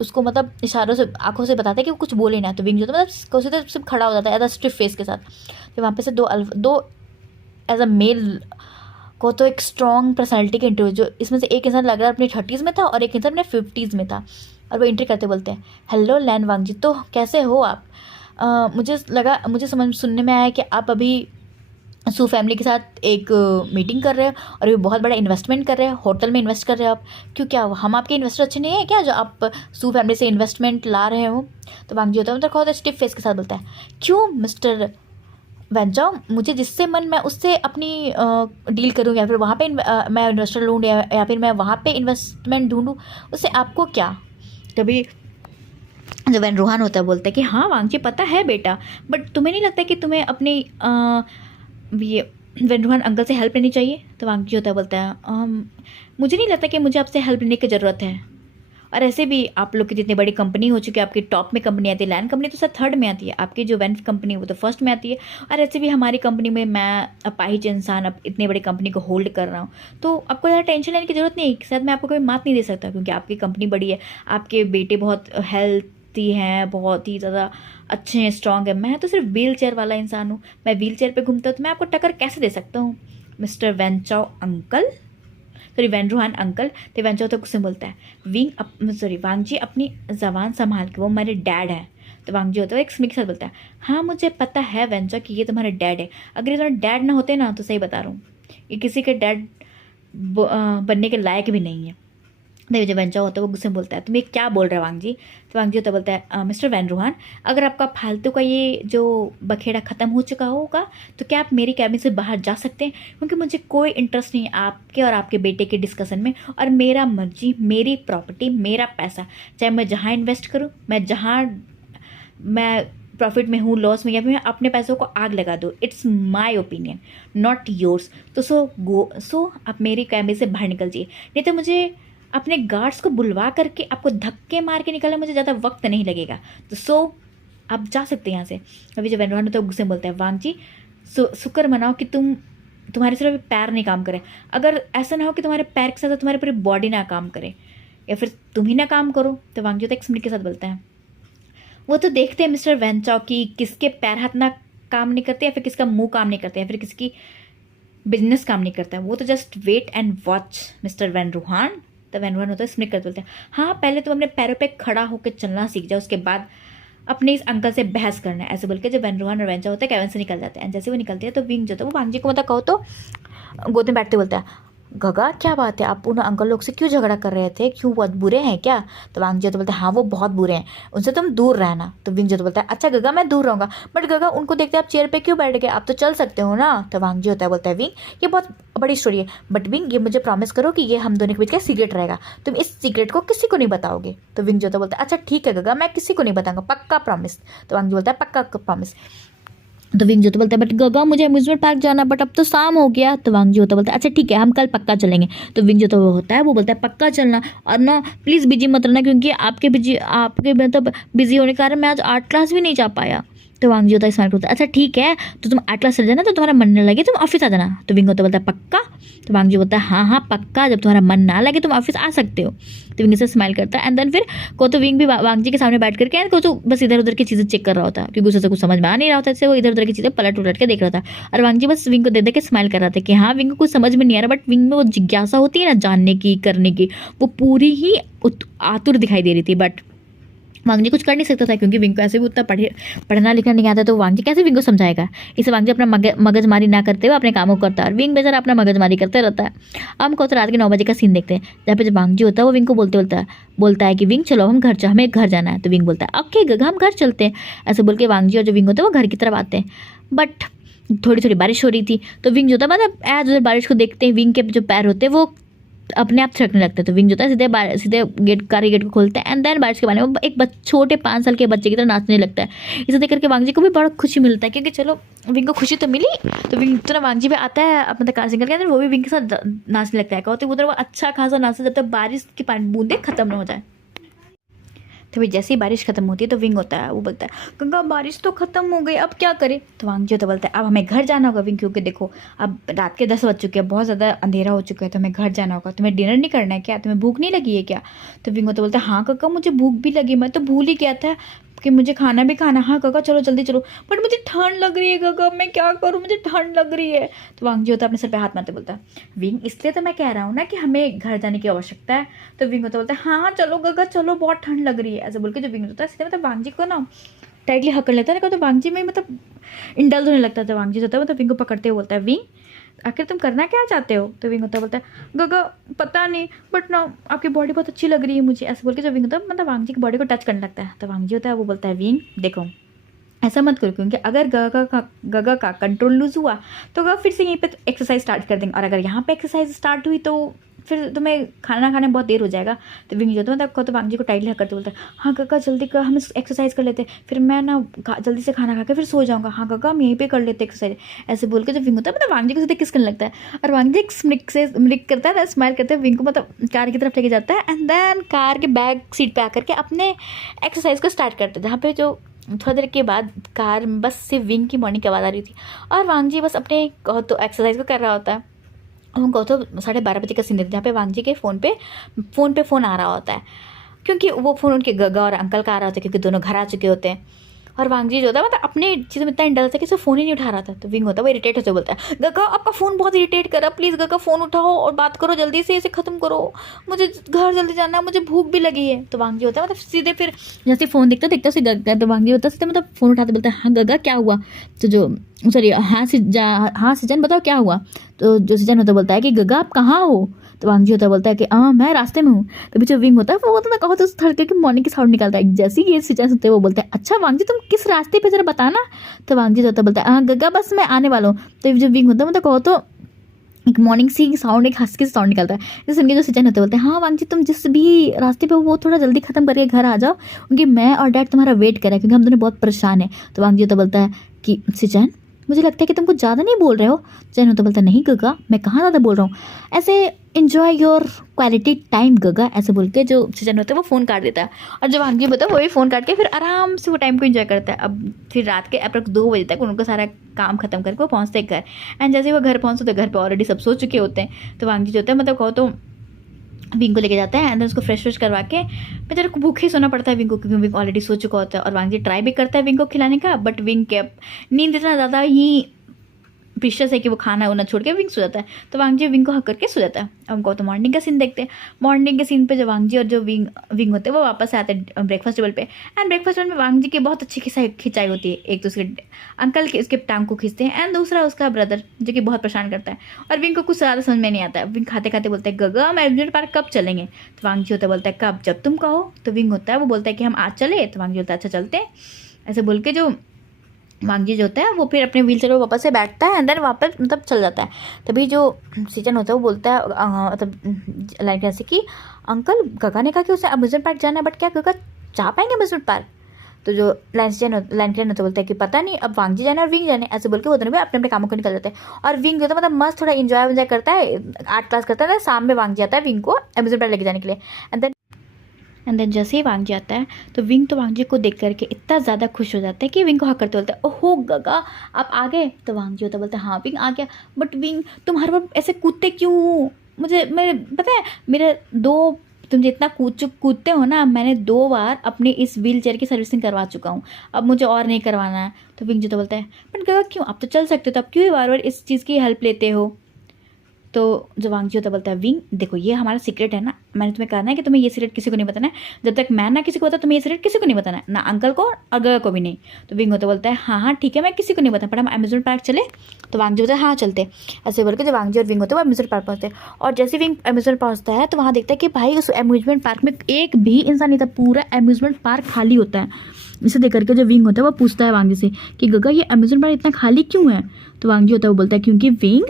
उसको मतलब इशारों से आंखों से बताता है कि वो कुछ बोले ना। तो विंग जो होता है मतलब सीधे सिर्फ खड़ा हो जाता है एज अ स्टिफ फेस के साथ। तो वहाँ पे से दो एज अ मेल को तो एक स्ट्रॉन्ग पर्सनैलिटी के इंटरव्यू जो इसमें से एक इंसान लग रहा है अपने 30s में था और एक इंसान अपने 50s में था। और वो एंट्री करते बोलते हैं हेलो लैन वांगजी तो कैसे हो आप। मुझे सुनने में आया कि आप अभी सू फैमिली के साथ एक मीटिंग कर रहे हो और ये बहुत बड़ा इन्वेस्टमेंट कर रहे हो, होटल में इन्वेस्ट कर रहे हो आप। क्यों क्या हम आपके इन्वेस्टर अच्छे नहीं है क्या जो आप सू फैमिली से इन्वेस्टमेंट ला रहे हो। तो वांगजी होता है मतलब बहुत स्टिफ फेस के साथ बोलता है क्यों मिस्टर वैनचाओ मुझे जिससे मन मैं उससे अपनी डील करूँ या फिर वहाँ पे मैं इन्वेस्टर लूँ या फिर मैं वहाँ पे इन्वेस्टमेंट ढूंढूँ उससे आपको क्या। तभी जो वैन रूहान होता है बोलता है कि हाँ वांगजी पता है बेटा बट तुम्हें नहीं लगता कि तुम्हें अपने ये वैन रूहान अंकल से हेल्प लेनी चाहिए। तो वांगजी होता है बोलता है मुझे नहीं लगता कि मुझे आपसे हेल्प लेने की ज़रूरत है और ऐसे भी आप लोग की जितनी बड़ी कंपनी हो चुकी है, आपकी टॉप में कंपनी आती है, लैंड कंपनी तो सर 3rd में आती है, आपकी जो वेंट कंपनी वो तो 1st में आती है। और ऐसे भी हमारी कंपनी में मैं अपाहिज इंसान अब इतनी बड़ी कंपनी को होल्ड कर रहा हूँ तो आपको ज़्यादा टेंशन लेने की ज़रूरत नहीं है। शायद मैं आपको कोई मात नहीं दे सकता क्योंकि आपकी कंपनी बड़ी है, आपके बेटे बहुत हेल्थी हैं, बहुत ही ज़्यादा अच्छे हैं, स्ट्रॉन्ग है। मैं तो सिर्फ व्हील चेयर वाला इंसान हूँ, मैं व्हील चेयर पर घूमता हूँ तो मैं आपको टक्कर कैसे दे सकता हूँ मिस्टर वैनचाओ अंकल, सॉरी वैन रूहान अंकल। तो वैनचाओ तो गुस्से बोलता है वांगजी अपनी ज़बान संभाल के वो मेरे डैड हैं। तो वांगजी होता है एक स्मिक साथ बोलता है हाँ मुझे पता है वैनचाओ कि ये तुम्हारे डैड है, अगर ये तुम्हारे डैड ना होते ना तो सही बता रहा हूँ ये किसी के डैड बनने के लायक भी नहीं है। नहीं जब वैनचाओ होता है वो गुस्से में बोलता है तुम ये क्या बोल रहे हो वांगजी। तो वांगजी होता बोलता है मिस्टर वैन रूहान अगर आपका फालतू का ये जो बखेड़ा ख़त्म हो चुका होगा तो क्या आप मेरी कैबिन से बाहर जा सकते हैं क्योंकि मुझे कोई इंटरेस्ट नहीं है आपके और आपके बेटे के डिस्कशन में। और मेरा मर्जी, मेरी प्रॉपर्टी, मेरा पैसा, चाहे मैं जहाँ इन्वेस्ट करूँ, मैं प्रॉफिट में हूँ, लॉस में, या फिर मैं अपने पैसों को आग लगा दूँ, it's my opinion not yours. तो सो आप मेरी कैबिन से बाहर निकल जाइए, नहीं तो मुझे अपने गार्ड्स को बुलवा करके आपको धक्के मार के निकलना मुझे ज़्यादा वक्त नहीं लगेगा। तो आप जा सकते हैं यहाँ से। अभी जब वैन तो गुस्से में बोलता है वांगजी शुक्र मनाओ कि तुम्हारे सिर्फ पैर नहीं काम करे, अगर ऐसा ना हो कि तुम्हारे पैर के साथ तुम्हारी पूरी बॉडी ना काम करे या फिर तुम ही ना काम करो। तो वांगजी तो एक स्मिट के साथ बोलता है वो तो देखते हैं मिस्टर वैनचाओ कि किसके पैर हाथ ना काम नहीं करते या फिर किसका मुंह काम नहीं करते या फिर किसकी बिजनेस काम नहीं करता है, वो तो just wait and watch mister Van Ruhan. तो वैन रूहान होता है स्मिक करते बोलते हैं हाँ पहले तुम अपने पैरों पे खड़ा होकर चलना सीख जाओ, उसके बाद अपने इस अंकल से बहस करना है। ऐसे बोल के जब वैन रूहान और वैनचाओ होता है कैबिन से निकल जाते हैं। जैसे वो निकलते हैं तो विंग जो था वो वांगजी को मतलब कहो तो गोद में बैठते बोलता है गगा क्या बात है आप उन अंकल लोग से क्यों झगड़ा कर रहे थे, क्यों बहुत बुरे हैं क्या। तो वांगजी तो बोलता है हाँ वो बहुत बुरे हैं, उनसे तुम दूर रहना। तो विंग जो तो बोलता है अच्छा गगा मैं दूर रहूँगा बट गगा उनको देखते आप चेयर पे क्यों बैठ गए, आप तो चल सकते हो ना। तो वांगजी होता है बोलता है विंग ये बहुत बड़ी स्टोरी है बट विंग ये मुझे प्रॉमिस करो कि ये हम दोनों के बीच का सीक्रेट रहेगा, तुम इस सीक्रेट को किसी को नहीं बताओगे। तो विंग जो तो बोलता है अच्छा ठीक है गगा मैं किसी को नहीं बताऊँगा, पक्का प्रॉमिस। तो वांगजी बोलता है पक्का प्रॉमिस। तो विंग जो तो बोलता है बट गगा मुझे अम्यूजमेंट पार्क जाना बट अब तो शाम हो गया। तो वांगजी होता बोलता है अच्छा ठीक है हम कल पक्का चलेंगे। तो विंग जो तो होता है वो बोलता है पक्का चलना और ना प्लीज़ बिजी मत रहना क्योंकि आपके मतलब बिजी होने के कारण मैं आज आर्ट क्लास भी नहीं जा पाया। तो वांगजी होता है स्माइल करता है, अच्छा ठीक है तो तुम 8 क्लास चल जाना, तो तुम्हारा मन न लगे तुम ऑफिस आ जाना। तो विंग होता बोलता है पक्का? तो वांगजी बोलता है हाँ हाँ पक्का, जब तुम्हारा मन ना लगे तुम ऑफिस आ सकते हो। तो विंग से स्माइल करता है एंड देन फिर को तो विंग भी वांगजी के सामने बैठ करके को तो बस इधर उधर की चीज़ें चेक कर रहा होता है, क्योंकि उसे कुछ समझ में आ नहीं रहा होता, इससे वो इधर उधर की चीज़ें पलट उलट के देख रहा था। और वांगजी बस विंग को दे दे के स्माइल कर रहा था कि हाँ विंग को कुछ समझ में नहीं आ रहा, बट विंग में वो जिज्ञासा होती है ना जानने की करने की, वो पूरी ही आतुर दिखाई दे रही थी। बट वांगजी कुछ कर नहीं सकता था, क्योंकि विंग को ऐसे भी उतना पढ़ना लिखना नहीं आता, तो वांगजी कैसे विंग को समझाएगा। इसे वांगजी अपना मगजमारी ना करते हुए अपने कामों को करता है और विंग बेचारा अपना मगजमारी करते रहता है। हम को तो रात के 9 बजे का सीन देखते हैं, जहाँ पे जब वांगजी होता है वो विंग को बोलता है कि विंग चलो हम हमें घर जाना है। तो विंग बोलता है ओके गगा हम घर चलते हैं। ऐसे बोल के वांगजी और जो विंग होता है वो घर की तरफ आते हैं। बट थोड़ी थोड़ी बारिश हो रही थी, तो विंग जो था मतलब एज उधर बारिश को देखते हैं विंग के जो पैर होते हैं वो अपने आप थिरकने लगता है। तो विंग जो था सीधे गेट को खोलता है एंड देन बारिश के बारे में एक छोटे 5 साल के बच्चे की तरह नाचने लगता है। इसे देख करके वांगजी को भी बड़ा खुशी मिलता है, क्योंकि चलो विंग को खुशी तो मिली। तो विंग तो ना वांगजी पे आता है अपना कार सिंगल के अंदर, वो भी विंग के साथ नाचने लगता है। कहते उधर वो अच्छा खासा नाचता जब तक बारिश की बूंदे खत्म न हो जाए। तो भाई जैसे ही बारिश खत्म होती है तो विंग होता है वो बोलता है गंगा बारिश तो खत्म हो गई अब क्या करें। तो वांगजी तो बोलता है अब हमें घर जाना होगा विंग, क्योंकि देखो अब रात के 10 बज चुके हैं, बहुत ज़्यादा अंधेरा हो चुका है, तो हमें घर जाना होगा। तुम्हें डिनर नहीं करना है क्या, तुम्हें भूख नहीं लगी है क्या। तो विंग तो बोलता है हाँ काका मुझे भूख भी लगी, मैं तो भूल ही गया था कि मुझे खाना भी खाना। हाँ काका चलो जल्दी चलो, बट मुझे ठंड लग रही है काका, मैं क्या करूँ मुझे ठंड लग रही है। तो वांगजी होता है अपने सर पे हाथ मारते बोलता है विंग इसलिए तो मैं कह रहा हूँ ना कि हमें घर जाने की आवश्यकता है। तो विंग होता बोलता है हाँ चलो काका चलो बहुत ठंड लग रही है। ऐसे बोल के जो विंग होता है सीधे मतलब वांगजी को ना टाइटली हकड़ लेता है। तो वांगजी में मतलब इंडल्ज होने लगता है। वांगजी होता है मतलब विंग को पकड़ते हुए बोलता है विंग आखिर तुम करना क्या चाहते हो। तो विंग होता बोलता है गगा पता नहीं बट ना आपकी बॉडी बहुत अच्छी लग रही है मुझे। ऐसे बोल के जो विंग होता है मतलब वांगजी की बॉडी को टच करने लगता है। तो वांगजी होता है वो बोलता है विंग देखो ऐसा मत करो, क्योंकि अगर गगा का कंट्रोल लूज हुआ तो गगा फिर से यहीं पे एक्सरसाइज स्टार्ट कर देंगे, और अगर यहाँ पे एक्सरसाइज स्टार्ट हुई तो फिर तुम्हें खाना खाने में बहुत देर हो जाएगा। तो विंग जो था तो वांगजी को टाइटली करते बोलता है हाँ गगा जल्दी कर हम एक्सरसाइज कर लेते, फिर मैं ना जल्दी से खाना खा के फिर सो जाऊँगा। हाँ गगा हम यहीं पे कर लेते एक्सरसाइज। ऐसे बोल के जो विंग होता है मतलब वांगजी को सीधे किस करने लगता है, और वांगजी एक स्मिक करता है स्माइल करते हैं विंग को मतलब कार की तरफ लेके जाता है एंड देन कार के बैक सीट पर आकर के अपने एक्सरसाइज को स्टार्ट करते हैं। जहाँ पे जो थोड़ी देर के बाद कार बस से विंग की मॉर्निंग की आवाज़ आ रही थी, और वांगजी बस अपने तो एक्सरसाइज को कर रहा होता है। उनको तो 12:30 बजे का सीन देते जहाँ पे वांगजी के फ़ोन पे फ़ोन आ रहा होता है, क्योंकि वो फ़ोन उनके गगा और अंकल का आ रहा होता है, क्योंकि दोनों घर आ चुके होते हैं। और वांगजी जो होता है मतलब अपने चीज़ों में इतना इंडल्ज था कि उसे फ़ोन ही नहीं उठा रहा था। तो विंग होता है वो इरिटेट होते बोलता है गगा आपका फ़ोन बहुत इरिटेट कर रहा, प्लीज़ गगा फ़ोन उठाओ और बात करो जल्दी से, इसे ख़त्म करो, मुझे घर जल्दी जाना है, मुझे भूख भी लगी है। तो वांगजी होता है मतलब सीधे फिर जैसे फ़ोन देखता उसे गगा, तो वांगजी होता है सीधे मतलब फ़ोन उठाते बोलता है हाँ गगा क्या हुआ। तो जो सॉरी हाँ सिजन बताओ क्या हुआ। तो जो सिजन होता बोलता है कि गगा आप कहाँ हो। तो वांगजी होता बोलता है कि मैं रास्ते में हूँ। तो बीच विंग होता है वो होता कहो तो थड़के के मॉर्निंग की साउंड निकलता है। जैसे ही ये सिचुएशन सुनते हैं वो बोलते हैं अच्छा वांगजी तुम किस रास्ते पे जरा बताना। तो वांगजी होता बोलता है हाँ गगा बस मैं आने वाला हूँ। तो जो विंग होता है मतलब कहो तो एक मॉर्निंग सी साउंड एक हस्की साउंड निकलता है। जैसे उनके जो सिचन होते बोलते हैं हाँ वांगजी तुम जिस भी रास्ते पे हो वो थोड़ा जल्दी खत्म करके घर आ जाओ, क्योंकि मैं और डैड तुम्हारा वेट कर रहे हैं, क्योंकि हम दोनों बहुत परेशान हैं। तो वांगजी होता बोलता है कि सिचन मुझे लगता है कि तुम कुछ ज़्यादा नहीं बोल रहे हो। जैन होता बोलता नहीं गगा मैं कहाँ ज़्यादा बोल रहा हूँ, ऐसे इन्जॉय योर क्वालिटी टाइम गगा। ऐसे बोल के जो सिजन होता है वो फ़ोन काट देता है, और जो वांगजी होता है वो भी फ़ोन काट के फिर आराम से वो टाइम को इन्जॉय करता है। अब फिर रात के अप्रॉक्स 2 बजे तक उनको सारा काम खत्म करके वो पहुँचते हैं घर, एंड जैसे वो घर पहुँचते तो घर पर ऑलरेडी सब सो चुके होते हैं। तो वांगजी जो होता है मतलब कहो तो विंग को लेके जाता है एंड उसको फ्रेश करवा के बेचारे को भूखे सोना पड़ता है विंग को, क्योंकि विंग ऑलरेडी सो चुका होता है। और वांगजी ट्राई भी करता है विंग को खिलाने का, बट विंग के नींद इतना ज़्यादा ही प्रीशियस है कि वो खाना उना छोड़ के विंग सो जाता है। तो वांगजी विंग को हक करके सो जाता है। अब हमको तो मॉर्निंग का सीन देखते हैं। मॉर्निंग के सीन पे जो वांगजी और जो विंग होते हैं वो वापस आते हैं ब्रेकफास्ट टेबल पे, एंड ब्रेकफास्ट टेबल में वांगजी की बहुत अच्छी खिंचाई होती है। एक तो उसके अंकल के उसके टांग को खींचते हैं, एंड दूसरा उसका ब्रदर जो कि बहुत परेशान करता है। और विंग को कुछ ज़्यादा समझ में नहीं आता है। विंग खाते खाते बोलता है गगा हम एम्यूजमेंट पार्क कब चलेंगे। तो वांगजी होता बोलता है कब जब तुम कहो। तो विंग होता है वो बोलता है कि हम आज चले। तो वांगजी होता है अच्छा चलते हैं। ऐसे बोल के जो वांगजी जो होता है वो फिर अपने व्हील चेयर पर वापस से बैठता है, अंदर वापस मतलब चल जाता है। तभी जो सीजन होता है वो बोलता है मतलब लाइक ऐसे कि अंकल गगा ने कहा कि उसे अम्यूजमेंट पार्क जाना है, बट क्या गगा जा पाएंगे अम्यूजमेंट पार्क। तो जो लैंड होता बोलता है कि पता नहीं अब वांगजी जाने और विंग जाने। ऐसे बोल के वो दोनों भी अपने अपने कामों को निकल जाते हैं। और विंग जो होता है मतलब मस्त थोड़ा इन्जॉय करता है, 8 क्लास करता है। शाम में वांगजी आता है विंग को अम्यूजमेंट पार्क लेके जाने के लिए, एंड देन एंड देन जैसे ही वांगजी आता है तो विंग तो वांगजी को देख करके इतना ज़्यादा खुश हो जाता है कि विंग को हक करते बोलता है, ओहो गगा आप आ गए। तो वांगजी होता बोलता है हाँ विंग आ गया, बट विंग तुम हर बार ऐसे कूदते क्यों, मुझे मेरे पता है मेरे दो, तुम जितना कूदते हो ना, मैंने 2 बार अपने इस व्हील चेयर की सर्विसिंग करवा चुका हूँ, अब मुझे और नहीं करवाना है। तो विंग जी तो बोलता है बट गगा क्यों, आप तो चल सकते हो तो आप क्यों बार बार इस चीज़ की हेल्प लेते हो। तो जो वांगजी होता बोलता है विंग देखो ये हमारा सीक्रेट है ना, मैंने तुम्हें कहना है कि तुम्हें ये सीक्रेट किसी को नहीं बताना है, जब तक मैं ना किसी को बता तुम्हें ये सीक्रेट किसी को नहीं बताना है, ना अंकल को और गगा को भी नहीं। तो विंग होता बोलता है हाँ हाँ ठीक है मैं किसी को नहीं बताऊँ, पर हम अम्यूजमेंट पार्क चले। तो वांगजी होता है हाँ चलते। ऐसे बोल के जो वांगजी और विंग होते हैं वो अम्यूजमेंट पार्क पहुँचते हैं, और जैसे विंग अम्यूजमेंट पहुँचता है तो वहाँ देखता है कि भाई उस अम्यूजमेंट पार्क में एक भी इंसान नहीं था, पूरा अम्यूजमेंट पार्क खाली होता है। इसे देख करके जो विंग होता है वो पूछता है वांगजी से कि गगा ये अम्यूजमेंट पार्क इतना खाली क्यों है। तो वांगजी होता है वो बोलता है क्योंकि विंग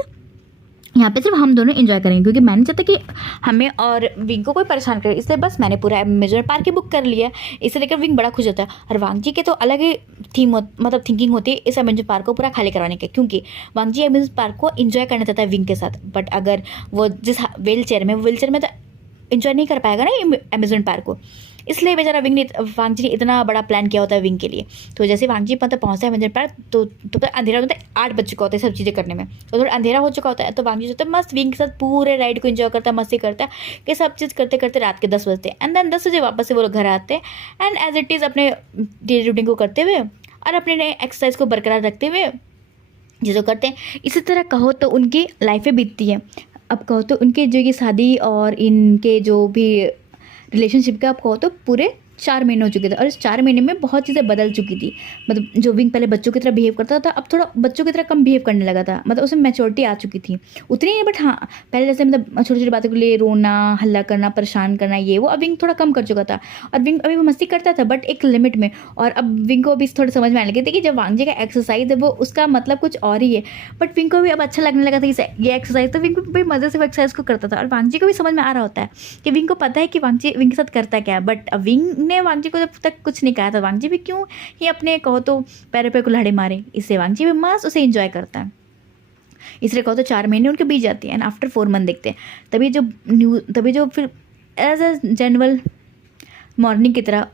यहाँ पे सिर्फ हम दोनों एंजॉय करेंगे, क्योंकि मैंने चाहता कि हमें और विंग को कोई परेशान करे, इसलिए बस मैंने पूरा अम्यूजमेंट पार्क ही बुक कर लिया है। इसे लेकर विंग बड़ा खुश होता है, और वांगजी के तो अलग ही थीम मतलब थिंकिंग होती है इस अम्यूजमेंट पार्क को पूरा खाली करवाने के, क्योंकि वांगजी अम्यूजमेंट पार्क को एंजॉय करना चाहता है विंग के साथ, बट अगर वो जिस व्हील चेयर में तो एंजॉय नहीं कर पाएगा ना अम्यूजमेंट पार्क को, इसलिए बेचारा वांगजी ने इतना बड़ा प्लान किया होता है विंग के लिए। तो जैसे वांगजी मतलब पहुंचता है अम्यूजमेंट पार्क तो अंधेरा होता है, 8 बज चुका होता है सब चीज़ें करने में, तो थोड़ा अंधेरा हो चुका होता है। तो वांगजी जो मस्त विंग के साथ पूरे राइड को एंजॉय करता है, मस्ती करता है कि सब चीज़ करते करते रात के 10 बजते हैं। एंड देन 10 बजे वापस से वो लोग घर आते हैं एंड एज इट इज़ अपने डेली रूटीन को करते हुए और अपने नए एक्सरसाइज को बरकरार रखते हुए चीज़ों करते हैं। इसी तरह कहो तो उनकी लाइफें बीतती हैं। अब कहो तो उनके जो ये शादी और इनके जो भी रिलेशनशिप का आप कहो तो पूरे 4 महीने हो चुके थे, और इस 4 महीने में बहुत चीज़ें बदल चुकी थी। मतलब जो विंग पहले बच्चों की तरह बिहेव करता था, अब थोड़ा बच्चों की तरह कम बिहेव करने लगा था, मतलब उसमें मैच्योरिटी आ चुकी थी, उतनी नहीं बट हाँ पहले जैसे मतलब छोटी छोटी बातों के लिए रोना हल्ला करना परेशान करना ये वो, अब विंग थोड़ा कम कर चुका था। और विंग अभी वो मस्ती करता था बट एक लिमिट में, और अब विंग को अभी थोड़ा समझ में आने लगे थे कि जब वांगजी का एक्सरसाइज है वो उसका मतलब कुछ और ही है, बट विंग को भी अब अच्छा लगने लगा था ये एक्सरसाइज, तो विंग भी मज़े से वो एक्सरसाइज को करता था, और वांगजी को भी समझ में आ रहा होता है कि विंग को पता है कि वांगजी विंग के साथ करता क्या है। बट विंग ने वांगजी को जब तक कुछ नहीं कहा था, वांगजी भी क्यों ही अपने कहो तो पैरों पे कुल्हाड़े मारे, इससे वांगजी भी मस्त उसे एंजॉय करता है। इसलिए कहो तो 4 महीने उनके बीत जाते हैं एंड आफ्टर 4 मंथ देखते हैं, तभी जो फिर एज अ जनरल मॉर्निंग की तरह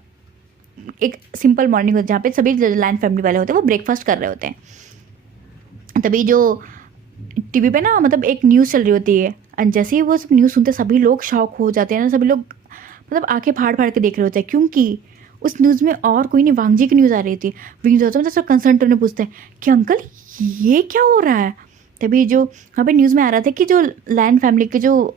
एक सिंपल मॉर्निंग होती है जहाँ पे सभी लैंड फैमिली वाले होते हैं वो ब्रेकफास्ट कर रहे होते हैं। तभी जो टीवी पे ना मतलब एक न्यूज़ चल रही होती है, और जैसे ही वो सब न्यूज़ सुनते सभी लोग शॉक हो जाते हैं ना, सभी लोग मतलब आंखें फाड़ फाड़ के देख रहे होते हैं, क्योंकि उस न्यूज़ में और कोई नहीं वांगजी की न्यूज़ आ रही थी। विंग होता है मतलब सब कंसर्न टोन में पूछते हैं कि अंकल ये क्या हो रहा है। तभी जो वहाँ पे न्यूज़ में आ रहा था कि जो लैंड फैमिली के जो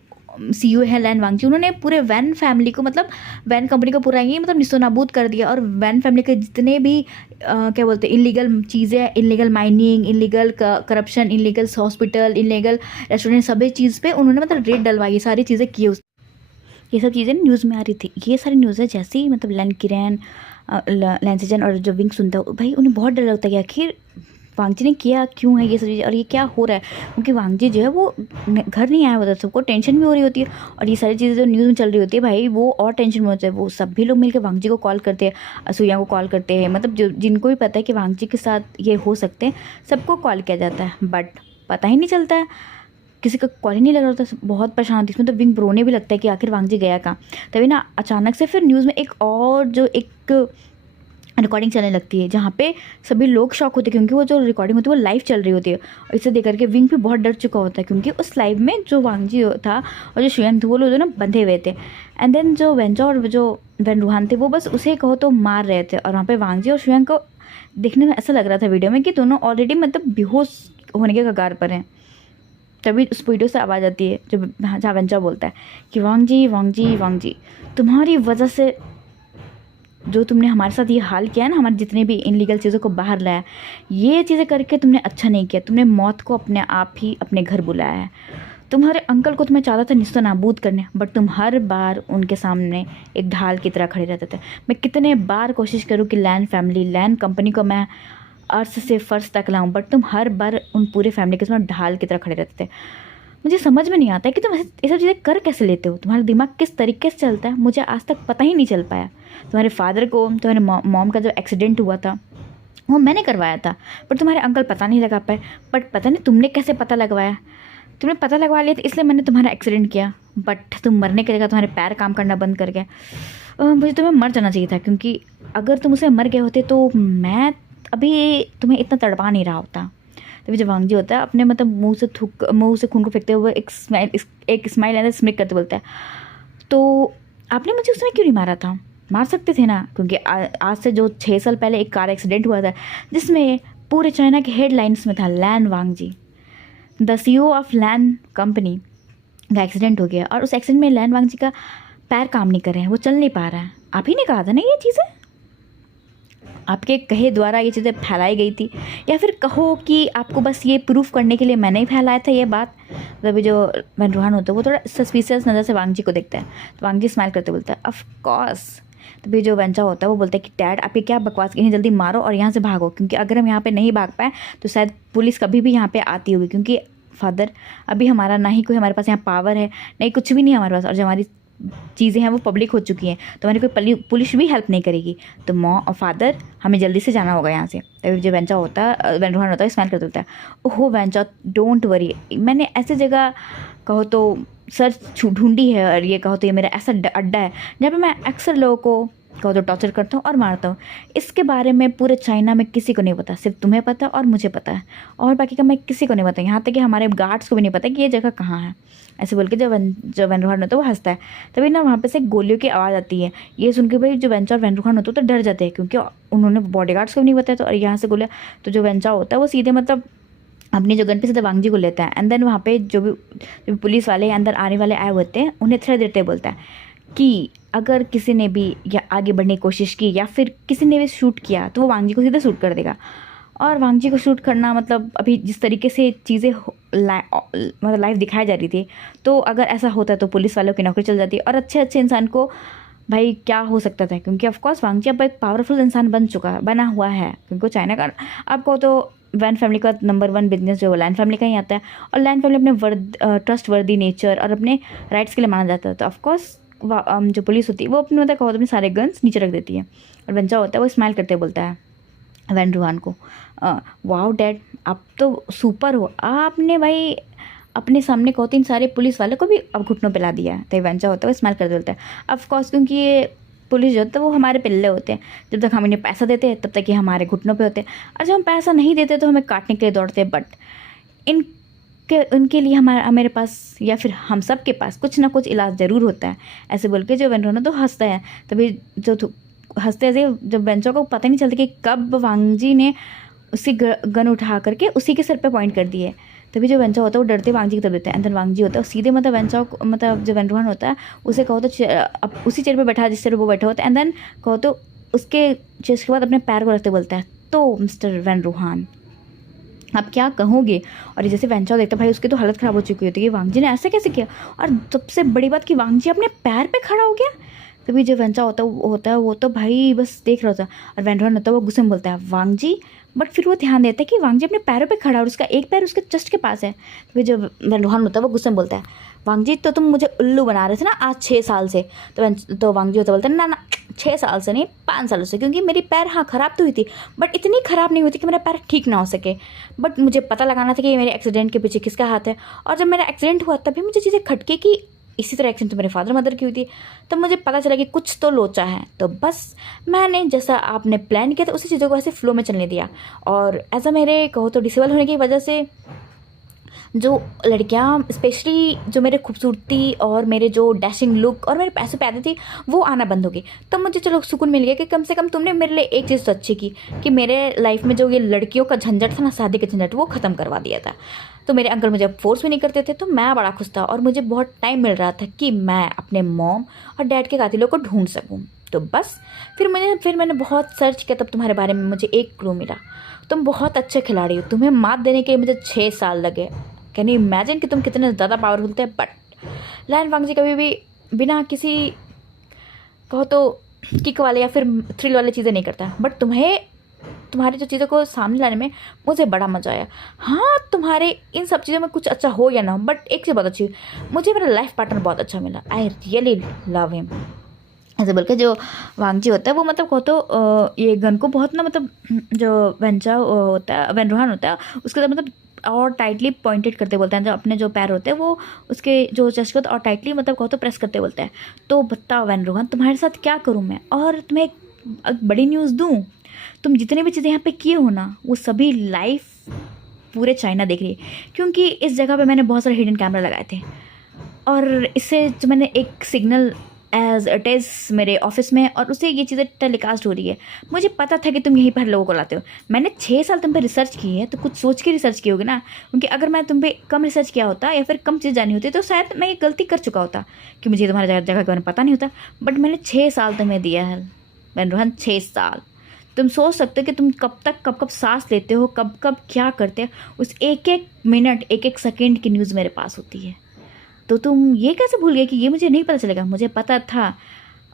CEO है लैंड वांगजी, उन्होंने पूरे वैन फैमिली को मतलब वैन कंपनी को पूरा ही मतलब निस्तोनाबूद कर दिया, और वैन फैमिली के जितने भी क्या बोलते हैं इलीगल चीज़ें, illegal mining, illegal corruption, illegal hospital, illegal restaurant, सभी चीज़ पे उन्होंने मतलब रेड डलवाई, सारी चीज़ें की। ये सब चीज़ें न्यूज़ में आ रही थी, ये सारी न्यूज़ है जैसे ही मतलब लैंसिजन और जो विंग सुनता है भाई उन्हें बहुत डर लगता है कि आखिर वांगजी ने किया क्यों है ये सब चीज़ें और ये क्या हो रहा है, क्योंकि वांगजी जो है वो घर नहीं आया होता, सबको टेंशन भी हो रही होती है, और ये सारी चीज़ें जो न्यूज़ में चल रही होती है भाई वो और टेंशन में होता है। वो सभी लोग मिलकर वांगजी को कॉल करते हैं, सूर्या को कॉल करते हैं, मतलब जो जिनको भी पता है कि वांगजी के साथ ये हो सकते हैं सबको कॉल किया जाता है, बट पता ही नहीं चलता है, किसी का कॉल ही नहीं लग रहा होता, बहुत परेशान थी इसमें। तो विंग रोने भी लगता है कि आखिर वांगजी गया कहाँ। तभी ना अचानक से फिर न्यूज़ में एक और जो एक रिकॉर्डिंग चलने लगती है जहाँ पे सभी लोग शॉक होते हैं, क्योंकि वो जो रिकॉर्डिंग होती है वो लाइव चल रही होती है, और इसे देख करके विंग भी बहुत डर चुका होता है, क्योंकि उस लाइव में जो वांगजी था और जो शुयांग थे वो लोग ना बंधे हुए थे, एंड देन जो वेंजो और जो वेन रूहान थे वो बस उसे कहो तो मार रहे थे, और वहाँ पे वांगजी और शुयांग को देखने में ऐसा लग रहा था वीडियो में कि दोनों ऑलरेडी मतलब बेहोश होने के कगार पर हैं। तभी उस वीडियो से आवाज़ आती है जो जहाँ वेंचा बोलता है कि वांगजी वांगजी वांगजी, तुम्हारी वजह से जो तुमने हमारे साथ ये हाल किया है ना, हमारे जितने भी इनलीगल चीज़ों को बाहर लाया, ये चीज़ें करके तुमने अच्छा नहीं किया, तुमने मौत को अपने आप ही अपने घर बुलाया है। तुम्हारे अंकल को तुम्हें चाहता था निस्तनाबूद करने, बट तुम हर बार उनके सामने एक ढाल की तरह खड़े रहते थे। मैं कितने बार कोशिश करूँ कि लैंड फैमिली लैंड कंपनी को मैं अर्थ से फर्श तक लाऊं, बट तुम हर बार उन पूरे फैमिली के सामने ढाल की तरह खड़े रहते थे। मुझे समझ में नहीं आता है कि तुम ये सब चीज़ें कर कैसे लेते हो, तुम्हारा दिमाग किस तरीके से चलता है, मुझे आज तक पता ही नहीं चल पाया। तुम्हारे फादर को, तुम्हारे मॉम का जो एक्सीडेंट हुआ था वो मैंने करवाया था, पर तुम्हारे अंकल पता नहीं लगा पाए, बट पता नहीं तुमने कैसे पता लगवाया, तुमने पता लगवा लिया था इसलिए मैंने तुम्हारा एक्सीडेंट किया, बट तुम मरने की जगह तुम्हारे पैर काम करना बंद कर गए। मुझे तुम्हें मर जाना चाहिए था, क्योंकि अगर तुम उसे मर गए होते तो मैं अभी तुम्हें इतना तड़पा नहीं रहा होता। तभी जब वांगजी होता है अपने मतलब मुंह से खून को फेंकते हुए एक स्माइल एंड स्मिक करते बोलता है, तो आपने मुझे उसमें क्यों नहीं मारा था? मार सकते थे ना, क्योंकि आज से जो 6 साल पहले एक कार एक्सीडेंट हुआ था जिसमें पूरे चाइना के हेडलाइंस में था Lan Wangji, the CEO of Lan company का एक्सीडेंट हो गया, और उस एक्सीडेंट में लैन वांगजी का पैर काम नहीं कर रहे हैं, वो चल नहीं पा रहा है। आप ही ने कहा था ना ये चीज़ें, आपके कहे द्वारा ये चीज़ें फैलाई गई थी, या फिर कहो कि आपको बस ये प्रूफ करने के लिए मैंने ही फैलाया था ये बात। तभी जो वैन रूहान होता है वो थोड़ा सस्पिशियस नज़र से वांगजी को देखता है, तो वांगजी स्माइल करते बोलता है ऑफ कोर्स। तभी जो वेंचा होता है वो बोलता है कि डैड आप ये क्या बकवास की, जल्दी मारो और यहाँ से भागो, क्योंकि अगर हम यहाँ पे नहीं भाग पाए तो शायद पुलिस कभी भी यहाँ पे आती होगी, क्योंकि फादर अभी हमारा ना ही कोई हमारे पास यहाँ पावर है, नहीं कुछ भी नहीं हमारे पास, और जो हमारी चीज़ें हैं वो पब्लिक हो चुकी हैं, तो हमारी कोई पुलिस भी हेल्प नहीं करेगी। तो मॉम और फादर हमें जल्दी से जाना होगा यहाँ से। तभी जो वेंचा होता है, वैन रूहान होता है, स्माइल करते होता है, ओहो वेंचा डोंट वरी, मैंने ऐसी जगह कहो तो सर्च ढूंढी है, और ये कहो तो ये मेरा ऐसा अड्डा है जहाँ पे मैं अक्सर लोगों को कहो तो टॉर्चर करता हूँ और मारता हूँ। इसके बारे में पूरे चाइना में किसी को नहीं पता, सिर्फ तुम्हें पता और मुझे पता है, और बाकी का मैं किसी को नहीं पता, यहाँ तक कि हमारे गार्ड्स को भी नहीं पता कि ये जगह कहाँ है। ऐसे बोल के जो वैन रूहान होता है वो हंसता है। तभी ना वहाँ पे से गोलियों की आवाज़ आती है। ये सुन के भाई जो वेंचा और वैन रूहान होता है तो डर जाते हैं, क्योंकि उन्होंने बॉडीगार्ड्स को भी नहीं बताया, तो और यहाँ से गोलियाँ, तो जो वेंचा होता है वो सीधे मतलब अपनी जो गन पे सीधे वांगजी को लेता है। एंड देन वहाँ पे जो भी पुलिस वाले अंदर आने वाले आए होते हैं उन्हें थ्रेट देते बोलता है कि अगर किसी ने भी या आगे बढ़ने की कोशिश की या फिर किसी ने भी शूट किया तो वो वांगजी को सीधे शूट कर देगा। और वांगजी को शूट करना मतलब अभी जिस तरीके से चीज़ें मतलब लाइव दिखाई जा रही थी, तो अगर ऐसा होता तो पुलिस वालों की नौकरी चल जाती, और अच्छे अच्छे इंसान को भाई क्या हो सकता था, क्योंकि ऑफकोर्स वांगजी अब एक पावरफुल इंसान बना हुआ है, क्योंकि चाइना का आपको तो वैन फैमिली का नंबर 1 बिजनेस जो है लैन फैमिली का ही आता है, और लैन फैमिली अपने ट्रस्ट वर्दी नेचर और अपने राइट्स के लिए माना जाता है। तो ऑफकोर्स जो पुलिस होती है वो अपने मतलब कहो तो अपने सारे गन्स नीचे रख देती है, और वेंचा होता है वो स्माइल करते बोलता है वैन रूहान को, वाओ डैड आप तो सुपर हो, आपने भाई अपने सामने कहो तो इन सारे पुलिस वालों को भी अब घुटनों पे ला दिया है। तो वेंचा होता है वो स्माइल करते बोलता है ऑफकोर्स, क्योंकि ये पुलिस जो होता है वो हमारे पिल्ले होते हैं, जब तक हम इन्हें पैसा देते हैं तब तक ये हमारे घुटनों पे होते हैं, और जब हम पैसा नहीं देते तो हमें काटने के लिए दौड़ते हैं। बट उनके लिए मेरे पास या फिर हम सब के पास कुछ ना कुछ इलाज ज़रूर होता है। ऐसे बोल के जो वेंड्रोना तो हंसता है। तभी जो हंसते ऐसे जब वेंचो को पता नहीं चलता कि कब वांगजी ने उसी गन उठा करके उसी के सर पे पॉइंट कर दी है। तभी जो वेंचा होता है वो डरते वांगजी की तरफ देता है, एंड देन वांगजी होता है सीधे मतलब वेंचा मतलब जो वैन रूहान होता है उसे कहो तो अब उसी चेयर पे बैठा जिस चेयर पे वो बैठा होता है, एंड देन कहो तो उसके चेस्ट के बाद अपने पैर को रखते बोलता है, तो मिस्टर वैन रूहान आप क्या कहोगे। और जैसे वेंचा देखता भाई उसकी तो हालत ख़राब हो चुकी होती है, वांगजी ने ऐसा कैसे किया, और सबसे बड़ी बात कि वांगजी अपने पैर पे खड़ा हो गया। तभी जो वेंचा होता है वो तो भाई बस देख रहा होता है, और वैन रूहान होता है वो गुस्से में बोलता है वांगजी, बट फिर वो ध्यान देता है कि वांगजी अपने पैरों पे खड़ा और उसका एक पैर उसके चेस्ट के पास है। तो जो वैन रूहान होता है वो गुस्से में बोलता है वांगजी तो तुम मुझे उल्लू बना रहे थे ना आज 6 साल से। तो वांगजी होता बोलता है ना 6 साल से नहीं 5 सालों से, क्योंकि मेरी पैर हाँ ख़राब तो हुई थी बट इतनी ख़राब नहीं हुई थी कि मेरा पैर ठीक ना हो सके, बट मुझे पता लगाना था कि मेरे एक्सीडेंट के पीछे किसका हाथ है। और जब मेरा एक्सीडेंट हुआ तभी मुझे चीज़ें खटके कि इसी तरह एक्सीडेंट तो मेरे फादर मदर की हुई थी, तब मुझे पता चला कि कुछ तो लोचा है। तो बस मैंने जैसा आपने प्लान किया था उसी चीज़ों को ऐसे फ्लो में चलने दिया, और ऐसा मेरे कहो तो डिसेबल होने की वजह से जो लड़कियाँ स्पेशली जो मेरे खूबसूरती और मेरे जो डैशिंग लुक और मेरे पैसे पे आती थी वो आना बंद हो गई। तब मुझे चलो सुकून मिल गया कि कम से कम तुमने मेरे लिए एक चीज़ तो अच्छी की कि मेरे लाइफ में जो ये लड़कियों का झंझट था ना, शादी का झंझट, वो ख़त्म करवा दिया था। तो मेरे अंकल मुझे फोर्स भी नहीं करते थे, तो मैं बड़ा खुश था और मुझे बहुत टाइम मिल रहा था कि मैं अपने मॉम और डैड के कातिलों को ढूंढ सकूँ। तो बस फिर मैंने बहुत सर्च किया, तब तुम्हारे बारे में मुझे एक क्लू मिला, तुम बहुत अच्छे खिलाड़ी हो, तुम्हें मात देने के लिए मुझे 6 साल लगे। कैन यू इमेजिन कि तुम कितने ज़्यादा पावरफुल थे। बट लैन वांगजी कभी भी बिना किसी कहो तो किक वाले या फिर थ्रिल वाले चीज़ें नहीं करता, बट तुम्हारी जो चीज़ों को सामने लाने में मुझे बड़ा मज़ा आया। हाँ तुम्हारे इन सब चीज़ों में कुछ अच्छा हो या ना हो, बट एक चीज़ बहुत अच्छी, मुझे मेरा लाइफ पार्टनर बहुत अच्छा मिला, आई रियली लव हिम। ऐसे बोल के जो वांगजी होता है वो मतलब कहो तो ये गन को बहुत ना मतलब जो वेंचा होता है वैन रूहान होता है उसके साथ मतलब और टाइटली पॉइंटेड करते बोलता है, जो अपने जो पैर होते हैं वो उसके जो चेस्ट को और टाइटली मतलब कहो तो प्रेस करते बोलता है। तो बताओ वैन रोहन, तुम्हारे साथ क्या करूँ मैं? और तुम्हें एक बड़ी न्यूज़ दूँ, तुम जितनी भी चीज़ें यहाँ पे किए हो ना, वो सभी लाइव पूरे चाइना देख रही है, क्योंकि इस जगह पे मैंने बहुत सारे हिडन कैमरा लगाए थे और इससे जो मैंने एक सिग्नल एज इट इज़ मेरे ऑफिस में, और उससे ये चीज़ें टेलीकास्ट हो रही है। मुझे पता था कि तुम यहीं पर लोगों को लाते हो। मैंने 6 साल तुम पे रिसर्च की है, तो कुछ सोच के रिसर्च की होगी ना, क्योंकि अगर मैं तुम पे कम रिसर्च किया होता या फिर कम चीज़ जानी होती तो शायद मैं ये गलती कर चुका होता कि मुझे तुम्हारा जगह के बारे में पता नहीं होता। बट मैंने 6 साल तुम्हें दिया है वैन रोहन, 6 साल। तुम सोच सकते हो कि तुम कब तक कब कब सांस लेते हो, कब कब क्या करते हो, उस एक एक मिनट एक एक सेकेंड की न्यूज़ मेरे पास होती है। तो तुम ये कैसे भूल गए कि ये मुझे नहीं पता चलेगा? मुझे पता था,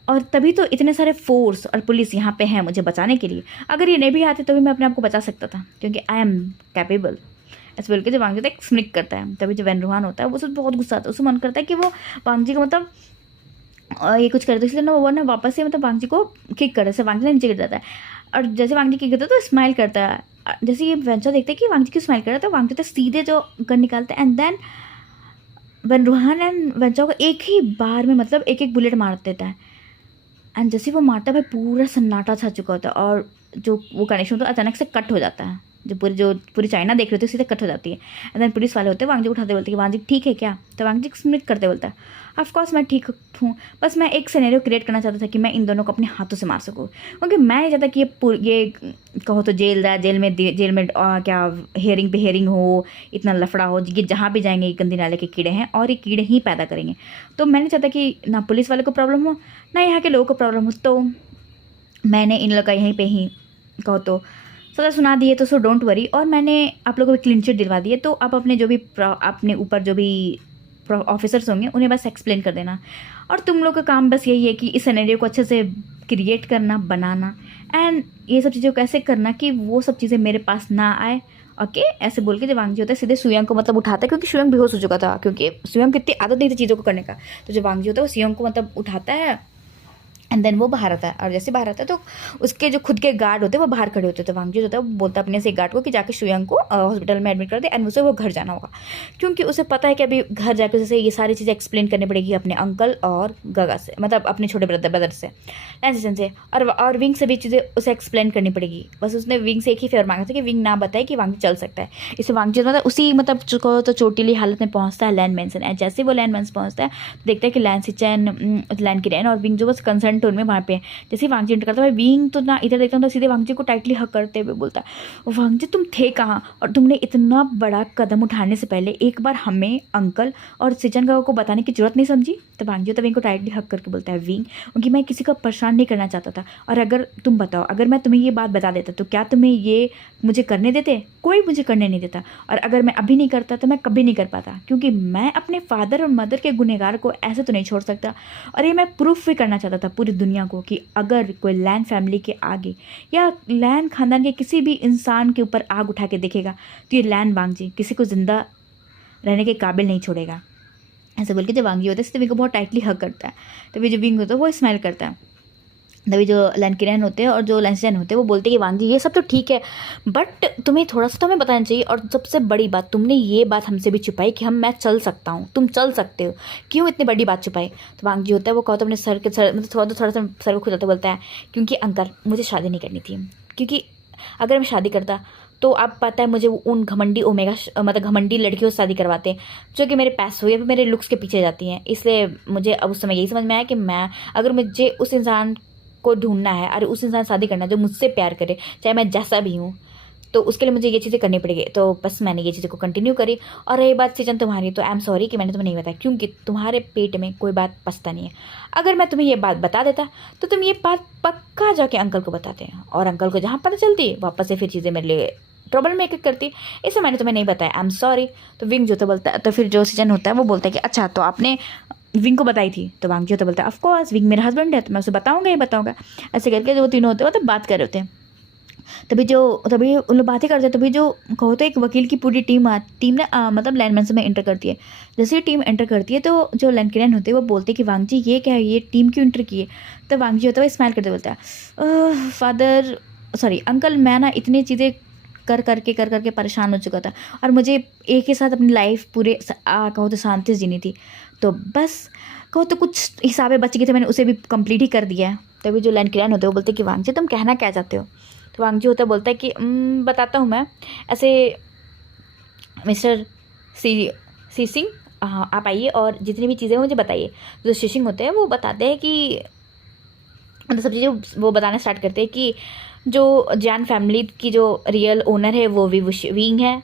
और तभी तो इतने सारे फोर्स और पुलिस यहाँ पे हैं मुझे बचाने के लिए। अगर ये नहीं भी आते तो भी मैं अपने आप को बचा सकता था, क्योंकि आई एम कैपेबल। ऐसे बोल के जब वांगजी एक स्निक करता है, तभी जो वैन रोहन होता है वो उससे बहुत गुस्सा आता है। उसको मन करता है कि वो वांगजी को मतलब ये कुछ करे, तो इसलिए ना वो ना वापस से मतलब वांगजी को किक करे, से वांगजी नीचे गिर जाता है। और जैसे वांगजी किक करता है तो स्माइल करता है। जैसे ये वेंचर देखते हैं कि वांगजी क्यों स्माइल कर रहा है, तो वांगजी तो सीधे जो गन निकालता है and then Van Rohan and Venture को एक ही बार में मतलब एक एक बुलेट मार देता है। एंड जैसे वो मारता है भाई पूरा सन्नाटा छा चुका होता है, और जो वो कनेक्शन तो अचानक से कट हो जाता है। जो पूरी चाइना देख रहे थे सीधे कट हो जाती है। एंड देन पुलिस वाले होते हैं, वांगजी उठाते बोलते हैं कि वांगजी ठीक है क्या? तो वांगजी स्मिट करते बोलता है ऑफकोर्स मैं ठीक हूँ, बस मैं एक सिनेरियो क्रिएट करना चाहता था कि मैं इन दोनों को अपने हाथों से मार सकूँ, क्योंकि मैं नहीं चाहता कि ये कहो तो जेल में क्या हेयरिंग पे हेयरिंग हो, इतना लफड़ा हो, ये जहाँ भी जाएंगे ये गंदी नाले के कीड़े हैं और ये कीड़े ही पैदा करेंगे। तो मैं नहीं चाहता कि ना पुलिस वाले को प्रॉब्लम हो ना यहाँ के लोगों को प्रॉब्लम हो। तो मैंने इन लोग का यहीं पे ही कहो तो सजा सुना दी है, तो सो डोंट वरी। और मैंने आप लोगों को क्लीन चिट दिलवा दी है, तो आप अपने जो भी अपने ऊपर जो भी ऑफिसर्स होंगे उन्हें बस एक्सप्लेन कर देना, और तुम लोग का काम बस यही है कि इस सिनेरियो को अच्छे से क्रिएट करना, बनाना, एंड ये सब चीज़ें कैसे करना कि वो सब चीज़ें मेरे पास ना आए। ओके ऐसे बोल के जब वांगजी होता है सीधे सुयंग को मतलब उठाता है, क्योंकि सुयंग बेहोश हो चुका था, क्योंकि सुयंग की इतनी आदत नहीं थी चीज़ों को करने का। तो जब वांगजी होता है वो सुयंग को मतलब उठाता है एंड देन वो बाहर आता है, और जैसे बाहर आता है तो उसके जो खुद के गार्ड होते हैं वो बाहर खड़े होते हैं। तो वांगजी होता है वो बोलता है अपने से गार्ड को कि जाके सुयंग को हॉस्पिटल में एडमिट कर दे, एंड उसे वो घर जाना होगा, क्योंकि उसे पता है कि अभी घर जाकर जैसे ये सारी चीज़ें एक्सप्लेन करनी पड़ेगी अपने अंकल और गगा से, मतलब अपने छोटे ब्रदर से, लैंसिसन से, और विंग से भी चीज़ें उसे एक्सप्लेन करनी पड़ेगी। बस उसने विंग से एक ही फेवर मांगा था कि विंग ना बताए कि वांगजी चल सकता है। इससे वांगजी मतलब उसी मतलब चुका तो चोटीली हालत में पहुँचता है लैंड मैंसन। एंड जैसे वो लैंड मैंसन पहुँचता है तो देखता है कि लैंड की रैन और विंग जो बस कंसर्न टोन में वहाँ पे जैसे वांगजी एंटर करता है, विंग तो ना इधर देखता हूँ तो सीधे वांगजी को टाइटली हक करते हुए बोलता है वांगजी तुम थे कहाँ, और तुमने इतना बड़ा कदम उठाने से पहले एक बार हमें अंकल और सिचन गाँव को बताने की जरूरत नहीं समझी? तो वांगजी तो विंग को टाइटली हक करके बोलता है विंग, क्योंकि मैं किसी को परेशान नहीं करना चाहता था, और अगर तुम बताओ अगर मैं तुम्हें ये बात बता देता तो क्या तुम्हें ये मुझे करने देते? कोई मुझे करने नहीं देता, और अगर मैं अभी नहीं करता तो मैं कभी नहीं कर पाता, क्योंकि मैं अपने फादर और मदर के गुनहगार को ऐसे तो नहीं छोड़ सकता। और ये मैं प्रूफ भी करना चाहता था पूरी दुनिया को कि अगर कोई लैन फैमिली के आगे या लैन खानदान के किसी भी इंसान के ऊपर आग उठा के देखेगा तो ये लैन वांगजी किसी को जिंदा रहने के काबिल नहीं छोड़ेगा। ऐसे बोल के जब वांगजी होता है तो विंग को बहुत टाइटली हक करता है, तभी जो विंग होता है वो स्माइल करता है। तभी जो लैंकिरन होते हैं और जो लैंसियन होते हैं वो बोलते हैं कि वांगजी ये सब तो ठीक है, बट तुम्हें थोड़ा सा तो हमें बताना चाहिए, और सबसे बड़ी बात तुमने ये बात हमसे भी छुपाई कि मैं चल सकता हूँ, तुम चल सकते हो, क्यों इतनी बड़ी बात छुपाई? तो वांगजी होता है वो कहता है अपने सर मतलब थोड़ा सा सर को खुजाते बोलता है क्योंकि अंकल मुझे शादी नहीं करनी थी, क्योंकि अगर मैं शादी करता तो आप पता है मुझे उन घमंडी मतलब घमंडी लड़कियों से शादी करवाते हैं जो कि मेरे पैसों या फिर मेरे लुक्स के पीछे जाती हैं। इसलिए मुझे अब उस समय यही समझ में आया कि मैं अगर मुझे उस इंसान को ढूंढना है और उस इंसान शादी करना है जो मुझसे प्यार करे, चाहे मैं जैसा भी हूँ, तो उसके लिए मुझे ये चीज़ें करनी पड़ेगी। तो बस मैंने ये चीज़ें को कंटिन्यू करी। और रही बात सीजन तुम्हारी, तो आई एम सॉरी कि मैंने तुम्हें नहीं बताया, क्योंकि तुम्हारे पेट में कोई बात पचता नहीं है। अगर मैं तुम्हें ये बात बता देता तो तुम ये बात पक्का जाके अंकल को बताते हैं, और अंकल को जहाँ पता चलती वापस से फिर चीज़ें मेरे लिए ट्रबल मेक करती, इसे मैंने तुम्हें नहीं बताया, आई एम सॉरी। तो विंग जो तो बोलता है, तो फिर जो सीजन होता है वो बोलता है कि अच्छा तो आपने विंग को बताई थी? तो वांग जो तो बोलता है ऑफकोर्स विंग मेरा हस्बैंड है तो मैं उसे बताऊंगा ही बताऊंगा। ऐसे करके जो तीनों होते हैं मतलब बात कर रहे होते हैं। तभी उन लोग बातें करते हैं, तभी जो कहो तो एक वकील की पूरी टीम ने मतलब लैंडमैन में एंटर करती है। जैसे ही टीम एंटर करती है तो जो लैंडकिरन होते हैं वो बोलते हैं कि वांग जी ये क्या है, ये टीम क्यों एंटर की है? तो वांग जी होता है वो स्माइल करते बोलता है फादर सॉरी अंकल, मैं ना इतनी चीज़ें कर करके परेशान हो चुका था और मुझे एक ही साथ अपनी लाइफ पूरे कहो तो शांति से जीनी थी। तो बस कहो तो कुछ हिसाबें बच गए थे, मैंने उसे भी कंप्लीट ही कर दिया है। तभी जो लैंड क्लियर होते हैं वो बोलते हैं कि वांगजी तुम कहना क्या चाहते हो। तो वांगजी होता बोलता है कि बताता हूँ मैं, ऐसे मिस्टर सी सिंह आप आइए और जितनी भी चीज़ें मुझे बताइए। जो शीशिंग होते हैं वो बताते हैं कि मतलब सब चीज़ें वो बताना स्टार्ट करते हैं कि जो जैन फैमिली की जो रियल ओनर है वो विंग है,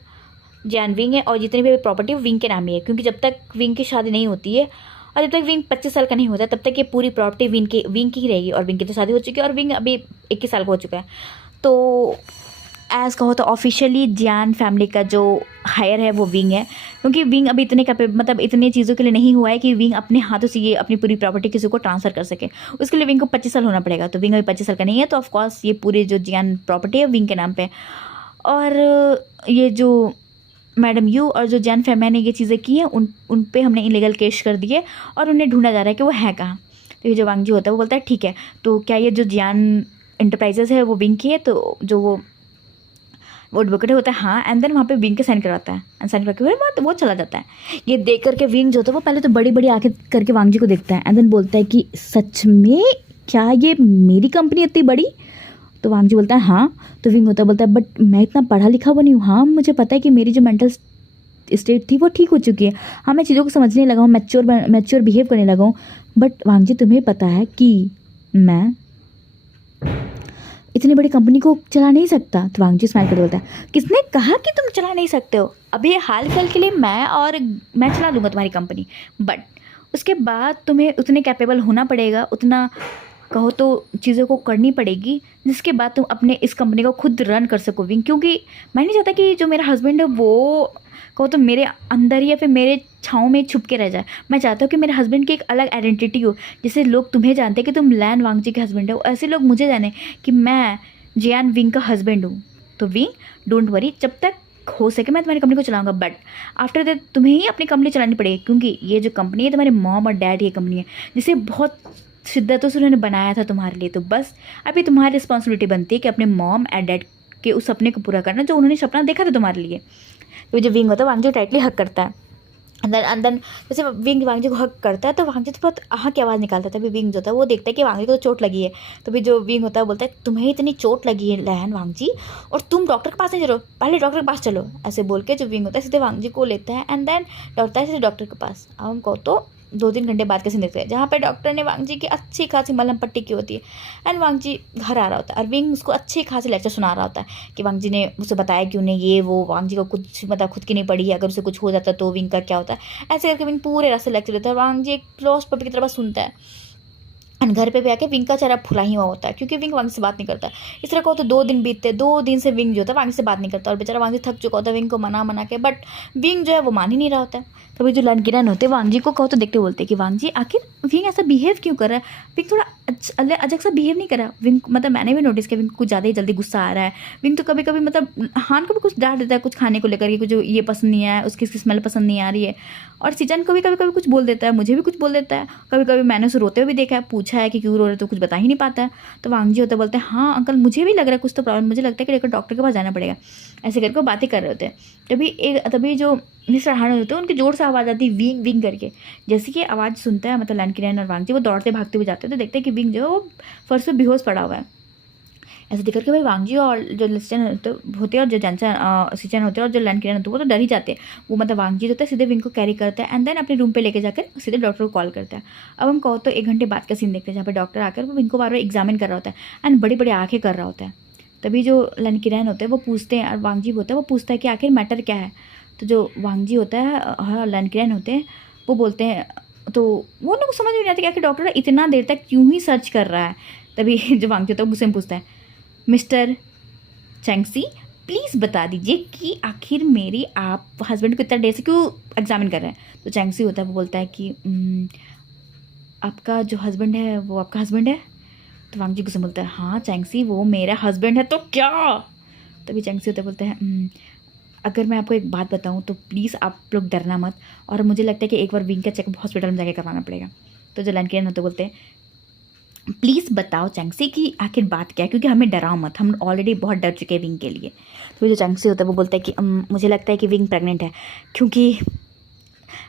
जैन विंग है, और जितनी भी प्रॉपर्टी विंग के नाम ही है, क्योंकि जब तक विंग की शादी नहीं होती है और जब तक विंग 25 साल का नहीं होता तब तक ये पूरी प्रॉपर्टी विंग की ही रहेगी। और विंग की तो शादी हो चुकी है और विंग अभी 21 साल का हो चुका है। तो एज़ कहो तो ऑफिशियली जैन फैमिली का जो हायर है वो विंग है, क्योंकि विंग अभी इतने मतलब इतनी चीज़ों के लिए नहीं हुआ है कि विंग अपने हाथों से ये अपनी पूरी प्रॉपर्टी किसी को ट्रांसफ़र कर सके। उसके लिए विंग को 25 साल होना पड़ेगा। तो विंग अभी 25 साल का नहीं है, तो ऑफकोर्स ये पूरी जो जैन प्रॉपर्टी है विंग के नाम पे। और ये जो मैडम यू और जो जैन फैमिली ने ये चीज़ें की हैं उन पे हमने इलीगल केस कर दिए और उन्हें ढूंढा जा रहा है कि वो है कहाँ। तो ये जो वांगजी होता है वो बोलता है ठीक है, तो क्या ये जो जैन एंटरप्राइजेस है वो विंग की है। तो जो वो एडवोकेट होता है हाँ, एंड देन वहाँ पे विंग के साइन करवाता है, एंड साइन करके फिर वो चला जाता है। ये देख करके विंग जो होता है वो पहले तो बड़ी बड़ी आंखें करके वांगजी को देखता है, एंड देन बोलता है कि सच में क्या ये मेरी कंपनी इतनी बड़ी। तो वांगजी बोलता है हाँ। तो विंग बोलता है बट मैं इतना पढ़ा लिखा हुआ नहीं हूँ। हाँ मुझे पता है कि मेरी जो मेंटल स्टेट थी वो ठीक हो चुकी है। हाँ मैं चीज़ों को समझने लगा हूँ, मैच्योर बिहेव करने लगा हूँ। बट वांगजी तुम्हें पता है कि मैं इतनी बड़ी कंपनी को चला नहीं सकता। तो वांगजी स्माइल कर बोलता है किसने कहा कि तुम चला नहीं सकते हो, अभी हाल फिलहाल के लिए मैं चला लूँगा तुम्हारी कंपनी, बट उसके बाद तुम्हें उतने कैपेबल होना पड़ेगा, उतना कहो तो चीज़ों को करनी पड़ेगी जिसके बाद तुम अपने इस कंपनी को खुद रन कर सको विंग। क्योंकि मैं नहीं चाहता कि जो मेरा हस्बैंड है वो कहो तो मेरे अंदर ही या फिर मेरे छाँव में छुप के रह जाए। मैं चाहता हूँ कि मेरे हस्बैंड की एक अलग आइडेंटिटी हो, जैसे लोग तुम्हें जानते हैं कि तुम लैन वांगजी के हस्बैंड हो, ऐसे लोग मुझे जाने कि मैं जियान विंग का हस्बैंड हूँ। तो विंग डोंट वरी, जब तक हो सके मैं तुम्हारी कंपनी को चलाऊंगा, बट आफ्टर दैट तुम्हें ही अपनी कंपनी चलानी पड़ेगी, क्योंकि ये जो कंपनी है तुम्हारे मॉम और डैड की कंपनी है जिसे बहुत शिद्दतों से उन्होंने बनाया था तुम्हारे लिए। तो बस अभी तुम्हारी रिस्पॉन्सिबिलिटी बनती है कि अपने मॉम एंड डैड के उस सपने को पूरा करना जो उन्होंने सपना देखा था तुम्हारे लिए। तो जो विंग होता है वांगजी टाइटली हक करता है, अंदर जैसे विंग वांगजी को हक करता है तो वांगजी तो बहुत आह की आवाज़ निकालता है। तभी विंग जो होता है वो देखता है कि वांगजी को तो चोट लगी है। तो भी जो विंग होता है बोलता है तुम्हें इतनी चोट लगी है लहन वांगजी, और तुम डॉक्टर के पास नहीं चलो, पहले डॉक्टर के पास चलो। ऐसे बोल के जो विंग होता है सीधे वांगजी को लेता है एंड देन दौड़ता है सीधे डॉक्टर के पास। अब हमको तो 2-3 घंटे बाद कैसे देखते हैं जहाँ पे डॉक्टर ने वांगजी की अच्छी खासी मलहम पट्टी की होती है एंड वांगजी घर आ रहा होता है और विंग उसको अच्छी खासी लेक्चर सुना रहा होता है कि वांगजी ने उसे बताया कि उन्हें ये वो वांगजी को कुछ मतलब खुद की नहीं पड़ी है, अगर उसे कुछ हो जाता तो विंग का क्या होता है। ऐसे करके विंग पूरे रास्ते लेक्चर देता है, वांगजी एक क्लोज पपी की तरह सुनता है। एंड घर पे भी आके विंग का चेहरा फुला ही हुआ होता है क्योंकि विंग वांग से बात नहीं करता। इस तरह को तो 2 दिन बीतते, 2 दिन से विंग जो होता है वांग से बात नहीं करता और बेचारा वांग थक चुका होता है विंग को मना के, बट विंग जो है वो मान ही नहीं रहा होता है। तभी जो लनकिरन होते हैं वांग जी को कहो तो देखते बोलते हैं कि वांग जी आखिर विंग ऐसा बिहेव क्यों कर रहा है। विंग थोड़ा अजब सा बिहेव नहीं कर रहा। विंग मतलब मैंने भी नोटिस किया विंग को कुछ ज़्यादा ही जल्दी गुस्सा आ रहा है। विंग तो कभी कभी मतलब हान को भी कुछ डांट देता है कुछ खाने को लेकर कि कुछ ये पसंद नहीं आया, उसकी स्मेल पसंद नहीं आ रही है। और सीजन को भी कभी कभी कुछ बोल देता है, मुझे भी कुछ बोल देता है। कभी कभी मैंने उसे रोते हुए भी देखा है, पूछा है कि क्यों रो रहे, तो कुछ बता ही नहीं पाता है। तो वांग जी होते बोलते हैं हाँ अंकल मुझे भी लग रहा है कुछ तो प्रॉब्लम, मुझे लगता है कि लेकर डॉक्टर के पास जाना पड़ेगा। ऐसे करके बातें कर रहे होते हैं। तभी जो मिस्टर हान होते हैं उनकी जोर से आवाज़ आती है विंग विंग करके। जैसे कि आवाज़ सुनता है मतलब लनकिरन और वांग जी वो दौड़ते भागते हुए जाते हैं तो देखते हैं कि विंग जो है वो फर्श पे बेहोश पड़ा हुआ है। ऐसे देख करके भाई वांग जी और जो लिस्टन होते हैं और जो सिचन होते हैं और जो लनकिरन होते हैं वो तो डर ही जाते हैं। वो मतलब वांग जी होता है सीधे विंग को कैरी करता है एंड देन अपने रूम पे लेके जाकर सीधे डॉक्टर को कॉल करता है। अब हम कहो तो 1 घंटे बाद का सीन देखते हैं जहाँ पे डॉक्टर आकर वो विंग को बार बार एग्जामिन कर रहा होता है एंड बड़ी बड़ी आँखें कर रहा होता है। तभी जो लनकिरन होते हैं वो पूछते हैं और वांग जी होता है वो पूछता है कि आखिर मैटर क्या है। तो जो वांग जी होता है लनकिरन होते हैं वो बोलते हैं, तो वो लोग समझ में नहीं आता कि आखिर डॉक्टर इतना देर तक क्यों ही सर्च कर रहा है। तभी जो वांग जी होता है गुस्से में पूछता है मिस्टर चैंगसी प्लीज़ बता दीजिए कि आखिर मेरी आप हस्बैंड को इतना देर से क्यों एग्जामिन कर रहे हैं। तो चैंगसी होता है वो बोलता है कि आपका जो हस्बैंड है वो आपका हस्बैंड है। तो वांग जी गुस्से में बोलता है हाँ चैंगसी वो मेरा हस्बैंड है तो क्या। तभी चैंगसी होता है बोलते हैं अगर मैं आपको एक बात बताऊं तो प्लीज़ आप लोग डरना मत, और मुझे लगता है कि एक बार विंग का चेकअप हॉस्पिटल में जाके करवाना पड़ेगा। तो जो लनकिरन होते बोलते हैं प्लीज़ बताओ चैंक्सी कि आखिर बात क्या है, क्योंकि हमें डराओ मत, हम ऑलरेडी बहुत डर चुके हैं विंग के लिए। तो जो चैंक्सी होता है वो बोलता है कि मुझे लगता है कि विंग प्रेग्नेंट है, क्योंकि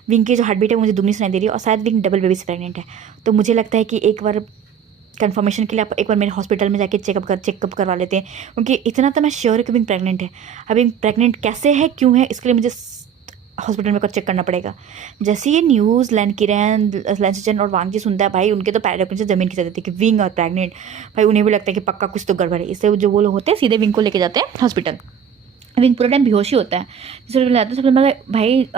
विंग की जो हार्ट बीट है मुझे दुगनी सुनाई दे रही है और शायद विंग डबल बेबी से प्रेग्नेंट है। तो मुझे लगता है कि एक बार कंफर्मेशन के लिए आप एक बार मेरे हॉस्पिटल में जाके चेकअप करवा लेते हैं, क्योंकि इतना तो मैं श्योर है कि विंग प्रेग्नेंट है। अब विंग प्रेग्नेंट कैसे है, क्यों है, इसके लिए मुझे हॉस्पिटल में चेक करना पड़ेगा। जैसे ये न्यूज़ लैंसजन और वांग जी सुनता है भाई, उनके तो पैर अपने से ज़मीन खिंचा देते हैं कि विंग और प्रेग्नेंट। भाई उन्हें भी लगता है कि पक्का कुछ तो गड़बड़ है, इससे जो वो लोग होते हैं सीधे विंग को लेके जाते हैं हॉस्पिटल। विंग पूरा टाइम बेहोश ही होता है। जिससे जाते हैं सबसे भाई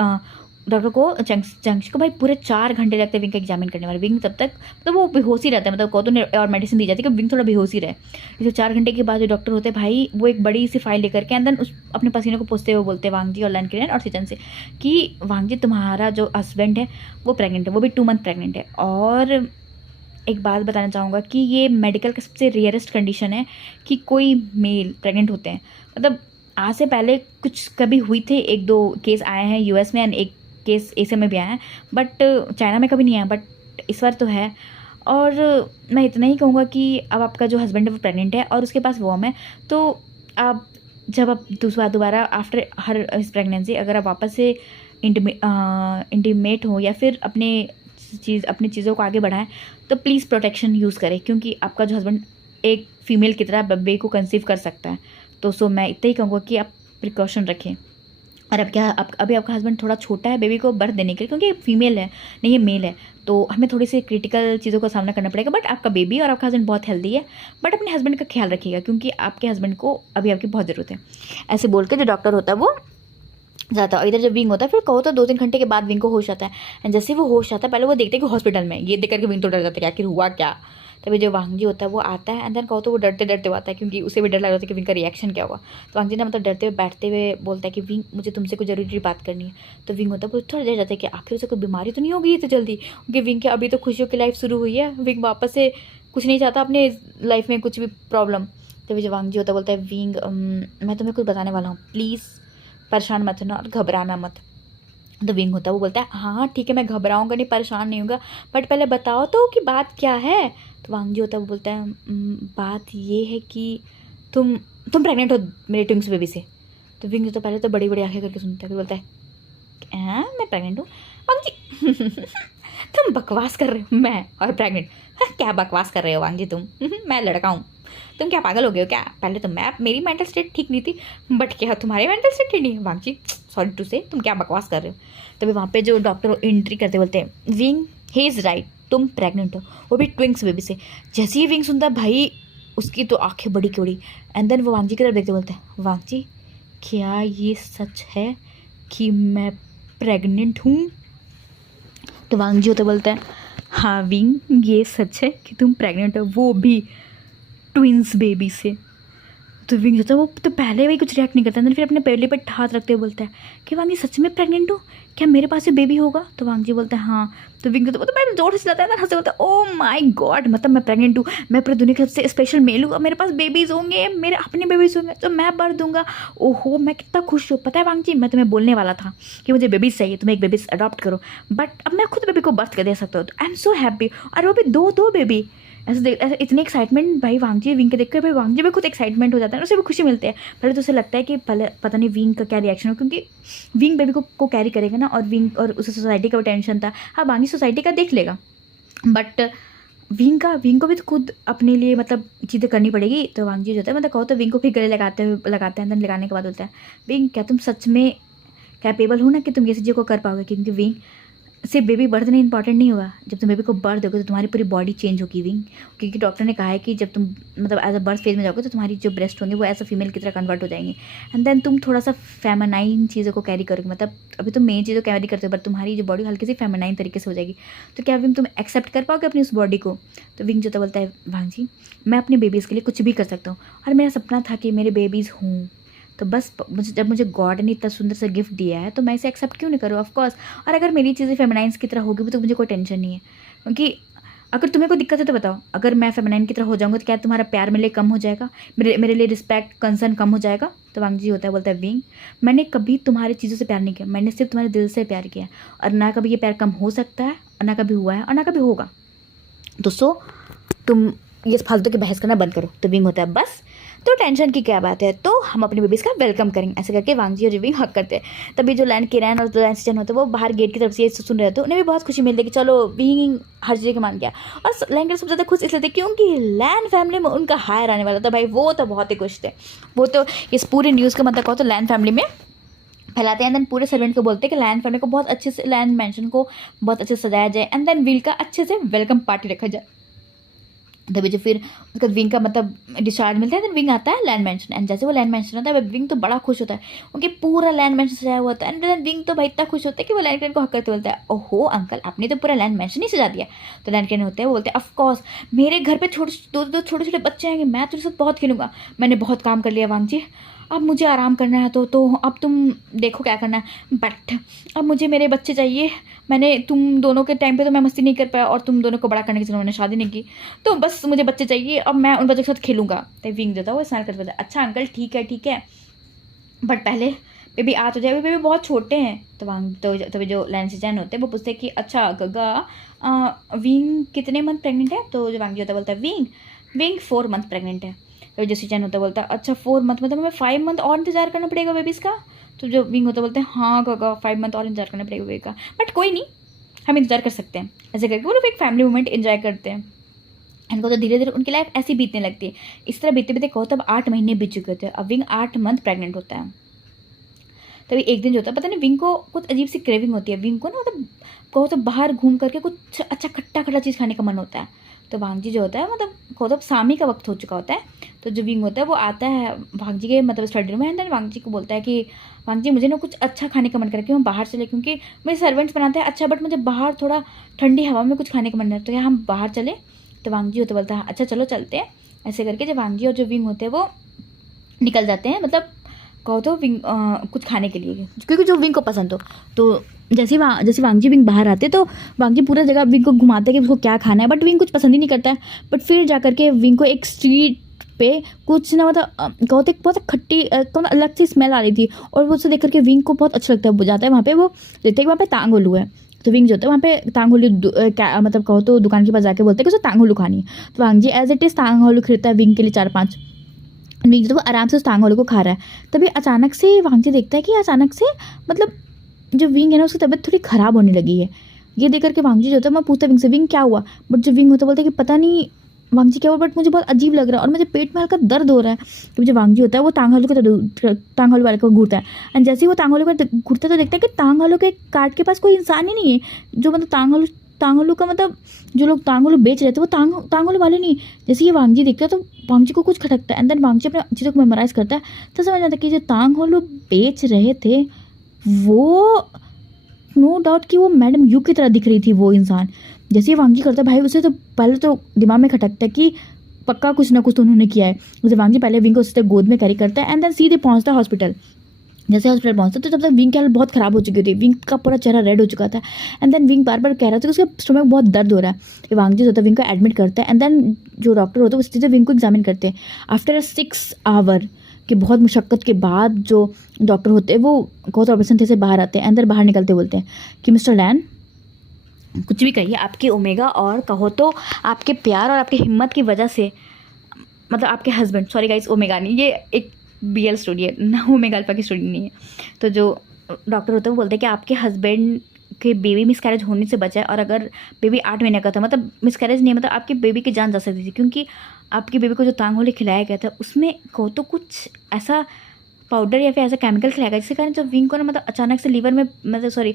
डॉक्टर को चंक्सी को भाई पूरे 4 घंटे लगते हैं विंग का एग्जामिन करने वाले। विंग तब तक मतलब वो बेहोश ही रहता है, मतलब कहो तो और मेडिसिन दी जाती है कि विंग थोड़ा बेहोश ही रहे। जैसे 4 घंटे के बाद जो डॉक्टर होते हैं भाई वो एक बड़ी सी फाइल लेकर के अंदर उस अपने पसीने को पूछते हुए बोलते हैं वांग जी और लैन किरण और सिचन से कि वांग जी तुम्हारा जो हस्बैंड है वो प्रेग्नेंट है, वो भी 2 मंथ प्रेग्नेंट है। और एक बात बताना चाहूँगा कि ये मेडिकल का सबसे रेयरेस्ट कंडीशन है कि कोई मेल प्रेग्नेंट होते हैं। मतलब आज से पहले कुछ कभी हुई थे, 1-2 केस आए हैं यूएस में एंड एक केस एशिया में भी आया है, बट चाइना में कभी नहीं आया, बट इस बार तो है। और मैं इतना ही कहूँगा कि अब आपका जो हस्बैंड है वो प्रेग्नेंट है और उसके पास वॉर्म है, तो आप जब आप दोबारा आफ्टर हर इस प्रेगनेंसी अगर आप वापस से इंटीमेट हो या फिर अपनी चीज़ों को आगे बढ़ाएं, तो प्लीज़ प्रोटेक्शन यूज़ करें, क्योंकि आपका जो हस्बैंड एक फीमेल की तरह बेबी को कंसीव कर सकता है। तो मैं इतना ही कहूँगा कि आप प्रिकॉशन रखें। और अभी आपका हस्बैंड थोड़ा छोटा है बेबी को बर्थ देने के लिए, क्योंकि फीमेल है नहीं ये मेल है, तो हमें थोड़ी सी क्रिटिकल चीज़ों का सामना करना पड़ेगा। बट आपका बेबी और आपका हस्बैंड बहुत हेल्दी है, बट अपने हस्बैंड का ख्याल रखिएगा, क्योंकि आपके हस्बैंड को अभी आपकी बहुत ज़रूरत है। ऐसे बोल के जो डॉक्टर होता है वो जाता है। और इधर जब विंग होता है फिर कहो तो 2-3 घंटे के बाद विंग को होश आता है। एंड जैसे वो होश आता है पहले वो देखते हैं कि हॉस्पिटल में, ये देख करके विंग तो डर जाता है कि आखिर हुआ क्या। तभी जो वांग जी होता है वो आता है एंड देन कहो तो वो डरते डरते आता है, क्योंकि उसे भी डर लग रहा था कि विंग का रिएक्शन क्या होगा। तो वांग जी ने मतलब डरते हुए बैठते हुए बोलता है कि विंग मुझे तुमसे कुछ जरूरी बात करनी है। तो विंग होता है वो थोड़ा डर जाता है कि आखिर उसे कोई बीमारी तो नहीं होगी इतनी जल्दी, क्योंकि विंग की अभी तो खुशियों की लाइफ शुरू हुई है। विंग वापस से कुछ नहीं चाहता अपने लाइफ में कुछ भी प्रॉब्लम। तभी जो वांग जी होता है बोलता है विंग मैं तुम्हें कुछ बताने वाला हूँ, प्लीज़ परेशान मत होना और घबराना मत। तो विंग होता है वो बोलता है हाँ ठीक है मैं घबराऊंगा नहीं, परेशान नहीं होगा, बट पहले बताओ तो कि बात क्या है। तो वांग जी होता है वो बोलता है बात ये है कि तुम प्रेग्नेंट हो मेरे ट्विंक्स बेबी से। तो विंग तो पहले तो बड़ी बड़ी आंखें करके सुनता है, फिर बोलता है हाँ मैं प्रेग्नेंट हूँ। वांग जी तुम बकवास कर रहे हो, मैं और प्रेग्नेंट? हाँ, क्या बकवास कर रहे हो वांग जी तुम मैं लड़का हूँ, तुम क्या पागल हो गए हो क्या? पहले तो मेरी मेंटल स्टेट ठीक नहीं थी, बट क्या तुम्हारी मेंटल स्टेट ठीक नहीं है? वांग जी सॉरी टू से तुम क्या बकवास कर रहे हो। तभी वहाँ पे जो डॉक्टर एंट्री करते बोलते हैं विंग ही इज़ राइट, तुम प्रेग्नेंट हो, वो भी ट्विंक्स बेबी से। जैसे ही विंग सुनता है भाई उसकी तो आंखें बड़ी की बड़ी। एंड देन वो वांग जी की तरफ देखते बोलते हैं वांग जी क्या ये सच है कि मैं प्रेग्नेंट हूँ? तो वांग जी होते बोलता है हाँ विंग ये सच है कि तुम प्रेग्नेंट हो, वो भी ट्विंस बेबी से। तो विंग होता है वो तो पहले वही कुछ रिएक्ट नहीं करता, फिर अपने पेले पर हाथ रखते हुए बोलता है कि वांग जी सच में प्रेग्नेंट हो, क्या मेरे पास से बेबी होगा? तो वांग जी बोलता है हाँ। तो विंग तो मैं जोर से चिल्लाता है ना, हंसते बोलता है ओ माय गॉड, मतलब मैं प्रेग्नेंट हूँ, मैं पूरी दुनिया के सबसे स्पेशल मेल हूँ, मेरे पास बेबीज़ होंगे, मेरे अपने बेबीज़ होंगे तो मैं बर्थ दूंगा। ओहो मैं कितना खुश हूँ। पता है वांग जी मैं तुम्हें बोलने वाला था कि मुझे बेबीज़ चाहिए, तुम्हें एक बेबीज़ अडॉप्ट करो, बट अब मैं खुद बेबी को बर्थ कर दे सकता हूँ। तो आई एम सो हैप्पी, और वो भी 2 बेबी। ऐसे इतनी एक्साइटमेंट भाई वांग जी विंग के देख कर भाई वांग जी भी खुद एक्साइटमेंट हो जाता है, उसे भी खुशी मिलती है। पहले तो उसे लगता है कि पता नहीं विंग का क्या रिएक्शन हो, क्योंकि विंग बेबी को कैरी करेगा ना, और विंग और उसे सोसाइटी का भी टेंशन था। हाँ वांग जी सोसाइटी का देख लेगा, बट विंग को भी तो खुद अपने लिए मतलब चीज़ें करनी पड़ेगी। तो वांग जी जो होता है मतलब कहो तो विंग को फिर गले लगाते हैं, देन लगाने के बाद बोलता है विंग क्या तुम सच में कैपेबल हो ना कि तुम ये चीज़ों को कर पाओगे? क्योंकि विंग सिर्फ बेबी बर्थ नहीं इंपॉर्टेंट नहीं होगा, जब तुम बेबी को बर्थ दोगे तो तुम्हारी पूरी बॉडी चेंज होगी विंग, क्योंकि डॉक्टर ने कहा है कि जब तुम मतलब एज अ बर्थ फेज में जाओगे तो तुम्हारी जो ब्रेस्ट होंगे वो एज अ फीमेल की तरह कन्वर्ट हो जाएंगे। एंड देन तुम थोड़ा सा फेमिनाइन चीज़ों को कैरी करोगे, मतलब अभी तुम मेन चीज़ों कैरी करते हो बट तुम्हारी जो बॉडी हल्की सी फेमिनाइन तरीके से हो जाएगी। तो क्या विंग तुम एक्सेप्ट कर पाओगे अपनी उस बॉडी को? तो विंग जो तो बोलता है वांग जी मैं अपने बेबीज़ के लिए कुछ भी कर सकता हूँ, और मेरा सपना था कि मेरे बेबीज़ हों, तो बस जब मुझे गॉड ने इतना सुंदर सा गिफ्ट दिया है तो मैं इसे एक्सेप्ट क्यों नहीं करूँ? Of course. और अगर मेरी चीज़ें फेमिनाइन्स की तरह होगी भी तो मुझे कोई टेंशन नहीं है, क्योंकि अगर तुम्हें कोई दिक्कत है तो बताओ, अगर मैं फेमिनाइन की तरह हो जाऊंगा तो क्या तुम्हारा प्यार मेरे लिए कम हो जाएगा, मेरे लिए रिस्पेक्ट कंसर्न कम हो जाएगा? तो वांग जी होता है बोलता है विंग मैंने कभी तुम्हारी चीज़ों से प्यार नहीं किया, मैंने सिर्फ तुम्हारे दिल से प्यार किया, और ना कभी ये प्यार कम हो सकता है, और ना कभी हुआ है, और ना कभी होगा। दोस्तों तुम ये फालतू की बहस करना बंद करो। तो विंग होता है बस, तो टेंशन की क्या बात है, तो हम अपनी बेबीज़ का वेलकम करेंगे। ऐसे करके वांग जी और विंग हक करते हैं। तभी जो लैंड किरण और जो लैंड सिजन होते हैं वो बाहर गेट की तरफ से ये सुन रहे थे, उन्हें भी बहुत खुशी मिलती है कि चलो विंग हर चीज़ के मान गया। और लैंड सबसे ज़्यादा खुश इसलिए थे क्योंकि लैंड फैमिली में उनका हायर आने वाला था। भाई वो तो बहुत ही खुश थे। वो तो इस पूरी न्यूज़ का मतलब कहो तो लैंड फैमिली में फैलाते हैं। देन पूरे सर्वेंट को बोलते हैं कि लैंड फैमिली को बहुत अच्छे से, लैंड मैंशन को बहुत अच्छे से सजाया जाए। एंड देन विल का अच्छे से वेलकम पार्टी रखा जाए। तभी जो फिर उसका विंग का मतलब डिस्चार्ज मिलता है। देन विंग आता है लैंड मैंशन, एंड जैसे वो लैंड मैंशन होता है विंग तो बड़ा खुश होता है क्योंकि पूरा लैंड मैंशन सजाया हुआ होता है। एंड देन विंग तो भाई इतना खुश होता है कि वो लैंड क्रेन को हक करते बोलता है, ओहो अंकल आपने तो पूरा लैंड मैंशन ही सजा दिया। तो लैंड क्रेन होते हैं वो बोलते हैं ऑफकोर्स मेरे घर पे दो छोटे छोटे बच्चे आएंगे, मैं तेरे साथ बहुत खेलूंगा, मैंने बहुत काम कर लिया वांग जी, अब मुझे आराम करना है। तो अब तुम देखो क्या करना है, बट अब मुझे मेरे बच्चे चाहिए। मैंने तुम दोनों के टाइम पे तो मैं मस्ती नहीं कर पाया और तुम दोनों को बड़ा करने के लिए मैंने शादी नहीं की, तो बस मुझे बच्चे चाहिए, अब मैं उन बच्चों के साथ खेलूंगा। तो विंग जो था वो स्माइल करते बोलता है अच्छा अंकल ठीक है, बट पहले बेबी आ तो जाए, बेबी बहुत छोटे हैं। तो वांग तो तभी जो लैंड सिजन होते हैं वो पूछते हैं कि अच्छा गगा विंग कितने मंथ प्रेग्नेंट है। तो जो वांग जी होता है बोलता है विंग 4 मंथ प्रेग्नेंट है। तो जो सिजन होता है बोलता है अच्छा 4 मंथ मतलब हमें 5 मंथ और इंतजार करना पड़ेगा बेबीज़ का। तो जो विंग होता है बोलते हैं हाँ गगा 5 मंथ और इंतजार करना पड़ेगा बेबी का, बट कोई नहीं हम इंतजार कर सकते हैं। ऐसे करके वो लोग एक फैमिली मोमेंट एंजॉय करते हैं। इनको तो धीरे धीरे उनकी लाइफ ऐसी बीतने लगती है। इस तरह बीते बीते कहो तब 8 महीने बीत चुके थे। अब विंग 8 मंथ प्रेग्नेंट होता है। तभी एक दिन जो होता है पता नहीं विंग को कुछ अजीब सी क्रेविंग होती है। विंग को ना मतलब कहो तो बाहर घूम करके कुछ अच्छा खट्टा खट्टा चीज़ खाने का मन होता है। तो वांग जी जो होता है मतलब कहो तो शामी का वक्त हो चुका होता है। तो जो विंग होता है वो आता है वांग जी के मतलब स्टडी रूम में। एंड देन वांग जी को बोलता है कि वांग जी मुझे ना कुछ अच्छा खाने का मन करे कि हम बाहर चले, क्योंकि मेरे सर्वेंट्स बनाते हैं अच्छा, बट मुझे बाहर थोड़ा ठंडी हवा में कुछ खाने का मन है, तो क्या हम बाहर चले। तो वांग जी होता बोलता है अच्छा चलो चलते हैं। ऐसे करके जब वांग जी और जो विंग होते हैं वो निकल जाते हैं, मतलब कहो तो विंग कुछ खाने के लिए, क्योंकि जो विंग को पसंद हो। तो जैसे वांग जी विंग बाहर आते तो वांग जी पूरा जगह विंग को घुमाते हैं कि उसको क्या खाना है, बट विंग कुछ पसंद ही नहीं करता है। बट फिर जा करके विंग को एक स्ट्रीट पे कुछ ना मतलब कहो तो बहुत खट्टी अलग सी स्मेल आ रही थी, और वो उसे देख करके विंग को बहुत अच्छा लगता है। वो जाता है वहाँ पे, वो देखते हैं कि वहाँ पे तांग होलू है। तो विंग जो होता है वहाँ पे तांग होलू मतलब कहो तो दुकान के पास जाके बोलते हैं कि उसे तांग होलू खानी है। तो वांग जी एज इट इज़ तांग होलू खरीदता है विंग के लिए 4-5। विंग तो वो आराम से उस तांग होलू को खा रहा है। तभी अचानक से वांग जी देखता है कि अचानक से मतलब जो विंग है ना उसकी तबीयत थोड़ी ख़राब होने लगी है। ये देख करके वांग जी जो होता है मैं पूछता विंग से विंग क्या हुआ, बट जो विंग होता है बोलता है कि पता नहीं वांग जी क्या हुआ, बट मुझे बहुत अजीब लग रहा है और मुझे पेट में हल्का दर्द हो रहा है। तो जो वांग जी होता है वो तांग होलू वाले को घूरता है। एंड जैसे ही वो तांग होलू को घूरता है तो देखता है कि तांग होलू के कार्ट के पास कोई इंसान ही नहीं है। जो मतलब तांग होलू का मतलब जो लोग तांग होलू बेच रहे थे वो तांग होलू वाले नहीं। जैसे ये वांग जी देखता है तो वांग जी को कुछ खटकता है। एंड देन वांग जी अपने चीज़ों को मेमोराइज करता है, तो समझ आता है कि जो तांग होलू बेच रहे थे वो नो डाउट कि वो मैडम यू की तरह दिख रही थी वो इंसान। जैसे ही वांग जी करता है भाई उसे तो पहले तो दिमाग में खटकता है कि पक्का कुछ ना कुछ तो उन्होंने किया है। जैसे वांग जी पहले विंग को उससे गोद में कैरी करता है एंड देन सीधे पहुंचता है हॉस्पिटल। जैसे हॉस्पिटल पहुंचता तो तब तक विंग की हालत बहुत ख़राब हो चुकी थी। विंग का पूरा चेहरा रेड हो चुका था। एंड देन विंग बार बार कह रहा था कि उसका स्टोमक बहुत दर्द हो रहा है। वांग जी होता है विंग को एडमिट करता है। एंड देन जो डॉक्टर होता है वो सीधे विंग को एग्जामिन करते हैं। आफ्टर 6 आवर कि बहुत मुशक्क़त के बाद जो डॉक्टर होते हैं वो कहो तो ऑपरेशन थे से बाहर आते हैं। अंदर बाहर निकलते बोलते हैं कि मिस्टर लैन कुछ भी कहिए, आपके ओमेगा और कहो तो आपके प्यार और आपकी हिम्मत की वजह से, मतलब आपके हस्बैंड, सॉरी गाइस ओमेगा नहीं, ये एक BL स्टोरी है ना, ओमेगा अल्फा की स्टोरी नहीं है। तो जो डॉक्टर होते हैं वो बोलते हैं कि आपके हस्बैंड के बेबी मिसकैरेज होने से बचा है, और अगर बेबी 8 महीने का था मतलब मिसकैरेज नहीं, मतलब आपकी बेबी की जान जा सकती थी, क्योंकि आपकी बेबी को जो तांग होली खिलाया गया था उसमें कहो तो कुछ ऐसा पाउडर या फिर ऐसा केमिकल खिलाया गया जिसके कारण जब विंग को ना मतलब अचानक से लीवर में मतलब सॉरी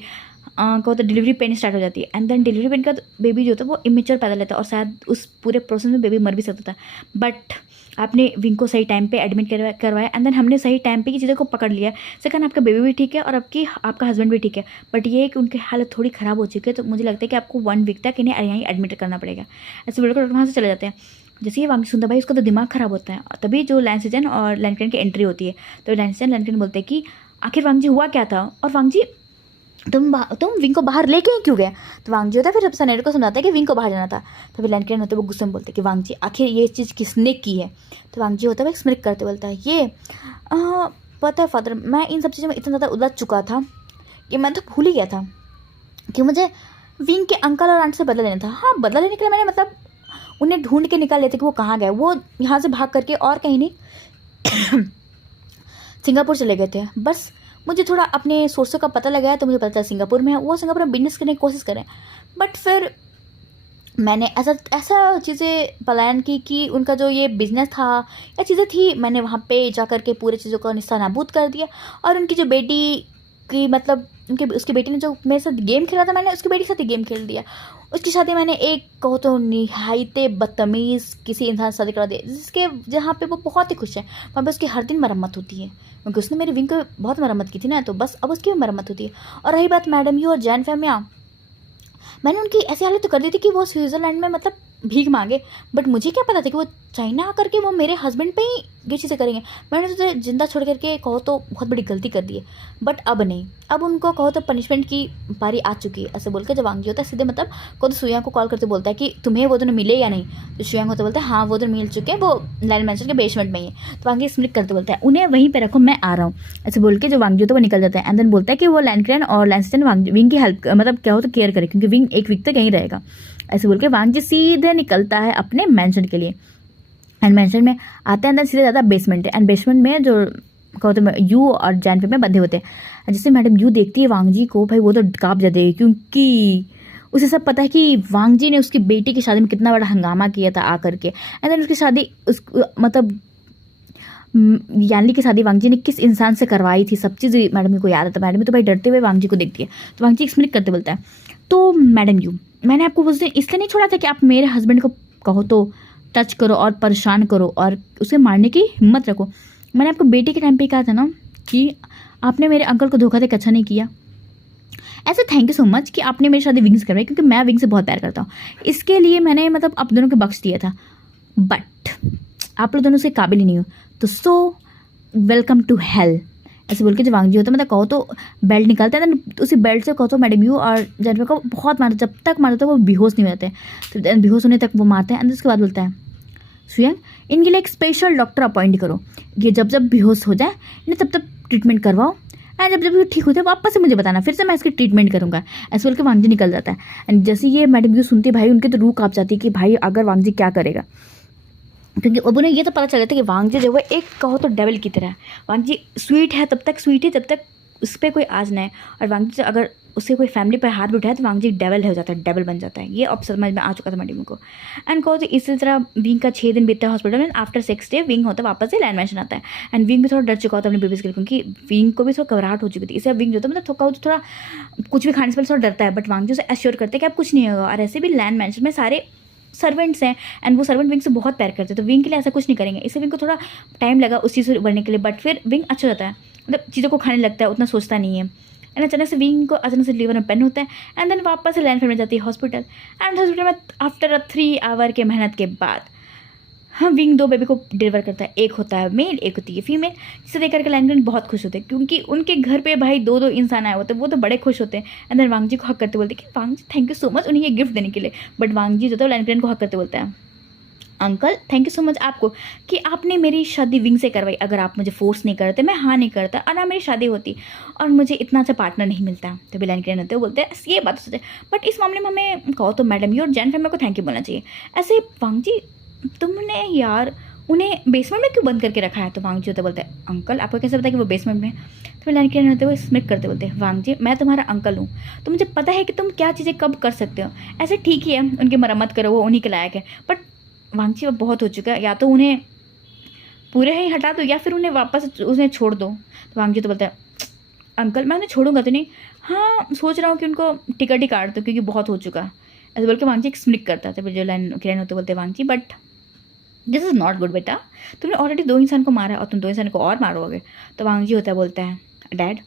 कहो तो डिलीवरी पेन स्टार्ट हो जाती है। एंड देन डिलीवरी पेन का बेबी जो होता है वो इमेच्योर पैदा लेता है और शायद उस पूरे प्रोसेस में बेबी मर भी सकता था। बट आपने विंग को सही टाइम पे एडमिट करवाया एंड देन हमने सही टाइम पे की चीज़ों को पकड़ लिया। इसके कारण आपका बेबी भी ठीक है और आपका हस्बैंड भी ठीक है। बट ये है कि उनकी हालत थोड़ी ख़राब हो चुकी है, तो मुझे लगता है कि आपको 1 वीक तक इन्हें यहीं एडमिट करना पड़ेगा। ऐसे बोलकर डॉक्टर वहाँ से चले जाते हैं। जैसे ही वांग सुनता भाई उसका तो दिमाग ख़राब होता है। तभी जो लैंड सिजन और लैंडकन की एंट्री होती है। तो लैंड सिजन लैंडकन बोलते हैं कि आखिर वांग जी हुआ क्या था, और वांग जी तुम विंग को बाहर लेके क्यों गए। तो वांग जी होता है फिर सनेर को समझाता है कि विंग को बाहर जाना था। तो फिर लैंडकन होते वो गुस्से में बोलते हैं कि वांग जी आखिर ये चीज़ किसने की है। तो वांग जी होता है स्मृत करते बोलता है ये पता है फादर, मैं इन सब चीज़ों में इतना ज़्यादा उलझ चुका था कि मैं तो भूल ही गया था कि मुझे विंग के अंकल और आंटी से बदला लेना था। हाँ बदला लेने के लिए मैंने मतलब उन्हें ढूंढ के निकाल लेते कि वो कहाँ गए। वो यहाँ से भाग करके और कहीं नहीं सिंगापुर चले गए थे। बस मुझे थोड़ा अपने सोर्सों का पता लगाया तो मुझे पता चला सिंगापुर में है, वो सिंगापुर में बिजनेस करने की कोशिश करें। बट फिर मैंने ऐसा ऐसा चीज़ें प्लान की कि उनका जो ये बिज़नेस था या चीज़ें थी, मैंने वहाँ पे जा कर के पूरे चीज़ों का निस्तानाबूद कर दिया। और उनकी जो बेटी की मतलब उसकी बेटी ने जो मेरे साथ गेम खेला था, मैंने उसकी बेटी के साथ ही गेम खेल दिया। उसकी शादी मैंने एक कहो तो निहायत बदतमीज़ किसी इंसान से शादी करा दिया, जिसके जहाँ पे वो बहुत ही खुश है। वहाँ पे उसकी हर दिन मरम्मत होती है, क्योंकि उसने मेरी विंग को बहुत मरम्मत की थी ना, तो बस अब उसकी भी मरम्मत होती है। और रही बात मैडम यू और जैन फैमिया, मैंने उनकी ऐसी हालत तो कर दी थी कि वो स्विट्ज़रलैंड में मतलब भीख मांगे। बट मुझे क्या पता था कि वो चाइना आकर के वो मेरे हस्बैंड पे ही ये चीज़ें करेंगे। मैंने तो जिंदा छोड़ करके कहो तो बहुत बड़ी गलती कर दी है। बट अब नहीं, अब उनको कहो तो पनिशमेंट की बारी आ चुकी है। ऐसे बोल के जब वांगी होता है सीधे मतलब को तो सुयांग को कॉल करते बोलता है कि तुम्हें वो दोनों मिले या नहीं। तो सुयांग होते बोलता है हाँ वो दोनों मिल चुके हैं, वो लैंड मैंशन के बेसमेंट में ही है। तो वांगी स्मिक करते बोलता है उन्हें वहीं पर रखो, मैं आ रहा हूँ। ऐसे बोल के जो वांगी होता है वो निकल जाता है। एंड देन बोलता है कि वो लैंडक्रेन और लैंसटन विंग की हेल्प मतलब क्या हो तो केयर करे, क्योंकि विंग एक वीक तक यहीं रहेगा। ऐसे बोल के वांग जी सीधे निकलता है अपने मैंशन के लिए। एंड मैंशन में आते हैं अंदर सीधे ज़्यादा बेसमेंट है। एंड बेसमेंट में जो कहते हैं यू और जैन पे में बंधे होते हैं। जिससे मैडम यू देखती है वांग जी को, भाई वो तो काँप जाते हैं, क्योंकि उसे सब पता है कि वांग जी ने उसकी बेटी की शादी में कितना बड़ा हंगामा किया था आकर के। एंड देन उसकी शादी मतलब यानली की शादी वांग जी ने किस इंसान से करवाई थी, सब चीज़ मैडम को याद आता है। मैडम तो भाई डरते हुए वांग जी को देखती है। तो वांग जी एक्सप्लेन करते बोलता है तो मैडम यू, मैंने आपको उस दिन इसलिए नहीं छोड़ा था कि आप मेरे हस्बैंड को कहो तो टच करो और परेशान करो और उसे मारने की हिम्मत रखो। मैंने आपको बेटे के टाइम पे कहा था ना कि आपने मेरे अंकल को धोखा देकर अच्छा नहीं किया। ऐसे थैंक यू सो मच कि आपने मेरी शादी विंग से करवाई, क्योंकि मैं विंग से बहुत प्यार करता हूँ। इसके लिए मैंने मतलब आप दोनों को बख्श दिया था, बट आप लोग दोनों से काबिल ही नहीं हो। तो सो वेलकम टू हेल। ऐसे बोल के जो वांग जी होता है मतलब कहो तो बेल्ट निकालते हैं, उसी बेल्ट से कहो तो मैडम यू और जेनिफर को बहुत मारता, जब तक मारता है वो बेहोश नहीं हो जाते। तो बेहोश होने तक वो मारते हैं। एंड उसके बाद बोलता है सुयांग, इनके लिए एक स्पेशल डॉक्टर अपॉइंट करो, ये जब जब बेहोश हो जाए इन्हें तब तब ट्रीटमेंट करवाओ। एंड जब जब ठीक होते हैं वापस से मुझे बताना, फिर से मैं इसकी ट्रीटमेंट करूँगा। ऐसे बोल के वांग जी निकल जाता है। एंड जैसे ये मैडम यू सुनती है भाई उनकी तो रूह काँप जाती है कि भाई अगर वांग जी क्या करेगा, क्योंकि अब उन्हें ये तो पता चल जाता है कि वांग जी जो है एक कहो तो डेविल की तरह है। वांग जी स्वीट है तब तक स्वीट है जब तक उस पर कोई आज ना है, और वांग जी अगर उससे कोई फैमिली पर हाथ भी उठाए तो वांग जी डेविल हो जाता है, डेविल बन जाता है। ये अब समझ में आ चुका था मैडम को। एंड कहो तो इसी तरह विंग का 6 दिन बीतता है हॉस्पिटल में। आफ्टर 6 डे विंग होता है वापस से लैंड मैंशन आता है। एंड विंग भी थोड़ा डर चुका होता है अपने बेबीज के लिए, क्योंकि विंग को भी थोड़ा घबराहट हो चुकी थी। इसे विंग जो होता है मतलब थोड़ा कुछ भी खाने से पहले थोड़ा डरता है, बट वांग जी उसे एश्योर करते हैं कि अब कुछ नहीं होगा। और ऐसे भी लैंड मैंशन में सारे सर्वेंट्स हैं एंड वो सर्वेंट विंग से बहुत प्यार करते हैं, तो विंग के लिए ऐसा कुछ नहीं करेंगे। इससे विंग को थोड़ा टाइम लगा उस चीज़ से उभरने के लिए, बट फिर विंग अच्छा जाता है, मतलब चीज़ों को खाने लगता है, उतना सोचता नहीं है। एंड अचानक से विंग को अचानक से लीवर में पेन होता है। एंड देन वापस से लैंड में जाती है हॉस्पिटल। एंड हॉस्पिटल में आफ्टर 3 आवर के मेहनत के बाद हाँ विंग 2 बेबी को डिलीवर करता है। एक होता है मेल, एक होती है फीमेल, जिसे देख करके लैंडग्रेन बहुत खुश होते हैं, क्योंकि उनके घर पे भाई 2 इंसान आए होते हैं, वो तो बड़े खुश होते हैं। एंड देन वांग जी को हक करते बोलते हैं कि वांग जी थैंक यू सो मच उन्हें ये गिफ्ट देने के लिए। बट वांग जी जो था लैंडग्रेन को हक करते बोलता है uncle thank you so much आपको कि आपने मेरी शादी विंग से करवाई। अगर आप मुझे फोर्स नहीं करते, मैं हाँ नहीं करता और ना मेरी शादी होती और मुझे इतना अच्छा पार्टनर नहीं मिलता। तो भी लैंडग्रेन होते हैं बोलते हैं ये बात सोचे, बट इस मामले में हमें कहो तो मैडम यू और जैन फैमिली को थैंक यू बोलना चाहिए। ऐसे वांग जी तुमने यार उन्हें बेसमेंट में क्यों बंद करके रखा है? तो वांग जी होते बोलते हैं अंकल आपको कैसे पता कि वो बेसमेंट में? तो लैंडग्रेन होते हुए स्मिक करते बोलते हैं वांग जी मैं तुम्हारा अंकल हूँ, तो मुझे पता है कि तुम क्या चीज़ें कब कर सकते हो। ऐसे ठीक ही है उनकी मरम्मत करो, वो उन्हीं के लायक है। बट वांग जी अब बहुत हो चुका है, या तो उन्हें पूरे ही हटा दो या फिर उन्हें वापस उन्हें छोड़ दो। तो वांग जी तो बोलता है अंकल मैं उन्हें छोड़ूंगा तो नहीं, हाँ सोच रहा हूँ कि उनको टिकट ही काट दो क्योंकि बहुत हो चुका। ऐसे बोल के वांग जी एक स्मिक करता था। जो लैंडग्रेन होते बोलते Wangji but this is not good बेटा, तुमने ऑलरेडी 2 इंसान को मारा और तुम 2 इंसान को और मारोगे। तो वांग जी होता बोलता है डैड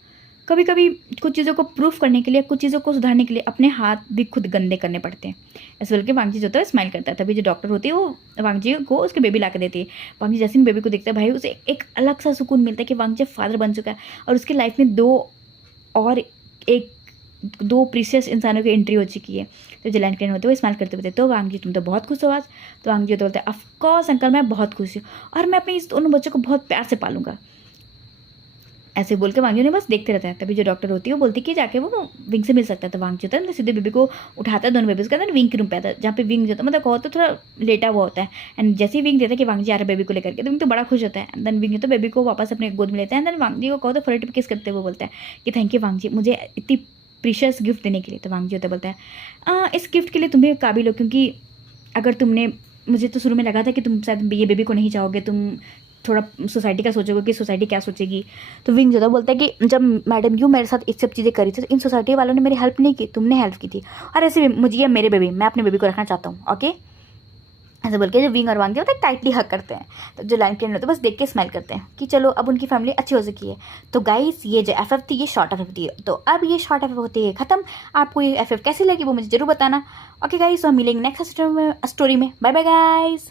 कभी कभी कुछ चीज़ों को प्रूफ करने के लिए, कुछ चीज़ों को सुधारने के लिए अपने हाथ भी खुद गंदे करने पड़ते हैं। ऐसे बोल के वांग जी जो होता है स्माइल करता है। तभी जो डॉक्टर होती है वो वांग जी को उसके बेबी ला के देती है। वांग जी जैसे ही बेबी को देखता है भाई उसे एक अलग सा सुकून मिलता है कि वांग जी फादर बन चुका है और उसकी लाइफ में 2 प्रीशियस इंसानों की एंट्री हो चुकी है। तो जो लैंडग्रेन होते हैं वो स्माइल करते बोलते तो वांग जी तुम तो बहुत खुश हो आज? तो वांग जी होते बोलते हैं ऑफकोर्स अंकल मैं बहुत खुश हूँ और मैं अपने इस दोनों बच्चों को बहुत प्यार से पालूंगा। ऐसे बोल के वांगजी ने बस देखते रहता है। तभी जो डॉक्टर होती है वो बोलती है कि जाके वो विंग से मिल सकता है। तो वांगजी होता है सीधे बेबी को उठाता है, दोनों बेबीज का, विंग के रूम पे आता है, जहाँ पे विंग होता है मतलब कहो तो थोड़ा लेटा हुआ होता है। एंड जैसे ही विंग देता है कि वांगजी आ रहा है बेबी को लेकर के, तो विंग तो बड़ा खुश होता है। एंड देन विंग तो बेबी को वापस अपने गोद में लेता है। एंड देन वांगजी को कहो तो फोrehead पे किस करते हुए बोलता है कि थैंक यू वांगजी, मुझे इतनी प्रीशियस गिफ्ट देने के लिए। तो वांगजी होता बोलता है इस गिफ्ट के लिए तुम्हें काबिल हो, क्योंकि अगर तुमने, मुझे तो शुरू में लगा था कि तुम शायद ये बेबी को नहीं चाहोगे, तुम थोड़ा सोसाइटी का सोचोगे कि सोसाइटी क्या सोचेगी। तो विंग जो था बोलता है कि जब मैडम यू मेरे साथ ये सब चीज़ें करी थी तो इन सोसाइटी वालों ने मेरी हेल्प नहीं की, तुमने हेल्प की थी। और ऐसे भी मुझे ये मेरे बेबी, मैं अपने बेबी को रखना चाहता हूँ, ओके। ऐसे बोल के जो विंग और वांग होता है टाइटली हक करते हैं। तो जो लाइन क्लीन होते हैं बस देख के स्माइल करते हैं कि चलो अब उनकी फैमिली अच्छी हो सकी है। तो गाइस ये जो FF थी ये शॉर्ट FF थी। तो अब ये शॉर्ट FF होती है खत्म। आपको ये FF कैसी लगी वो मुझे जरूर बताना। ओके गाइस, तो हम मिलेंगे नेक्स्ट स्टोरी में। Bye bye guys.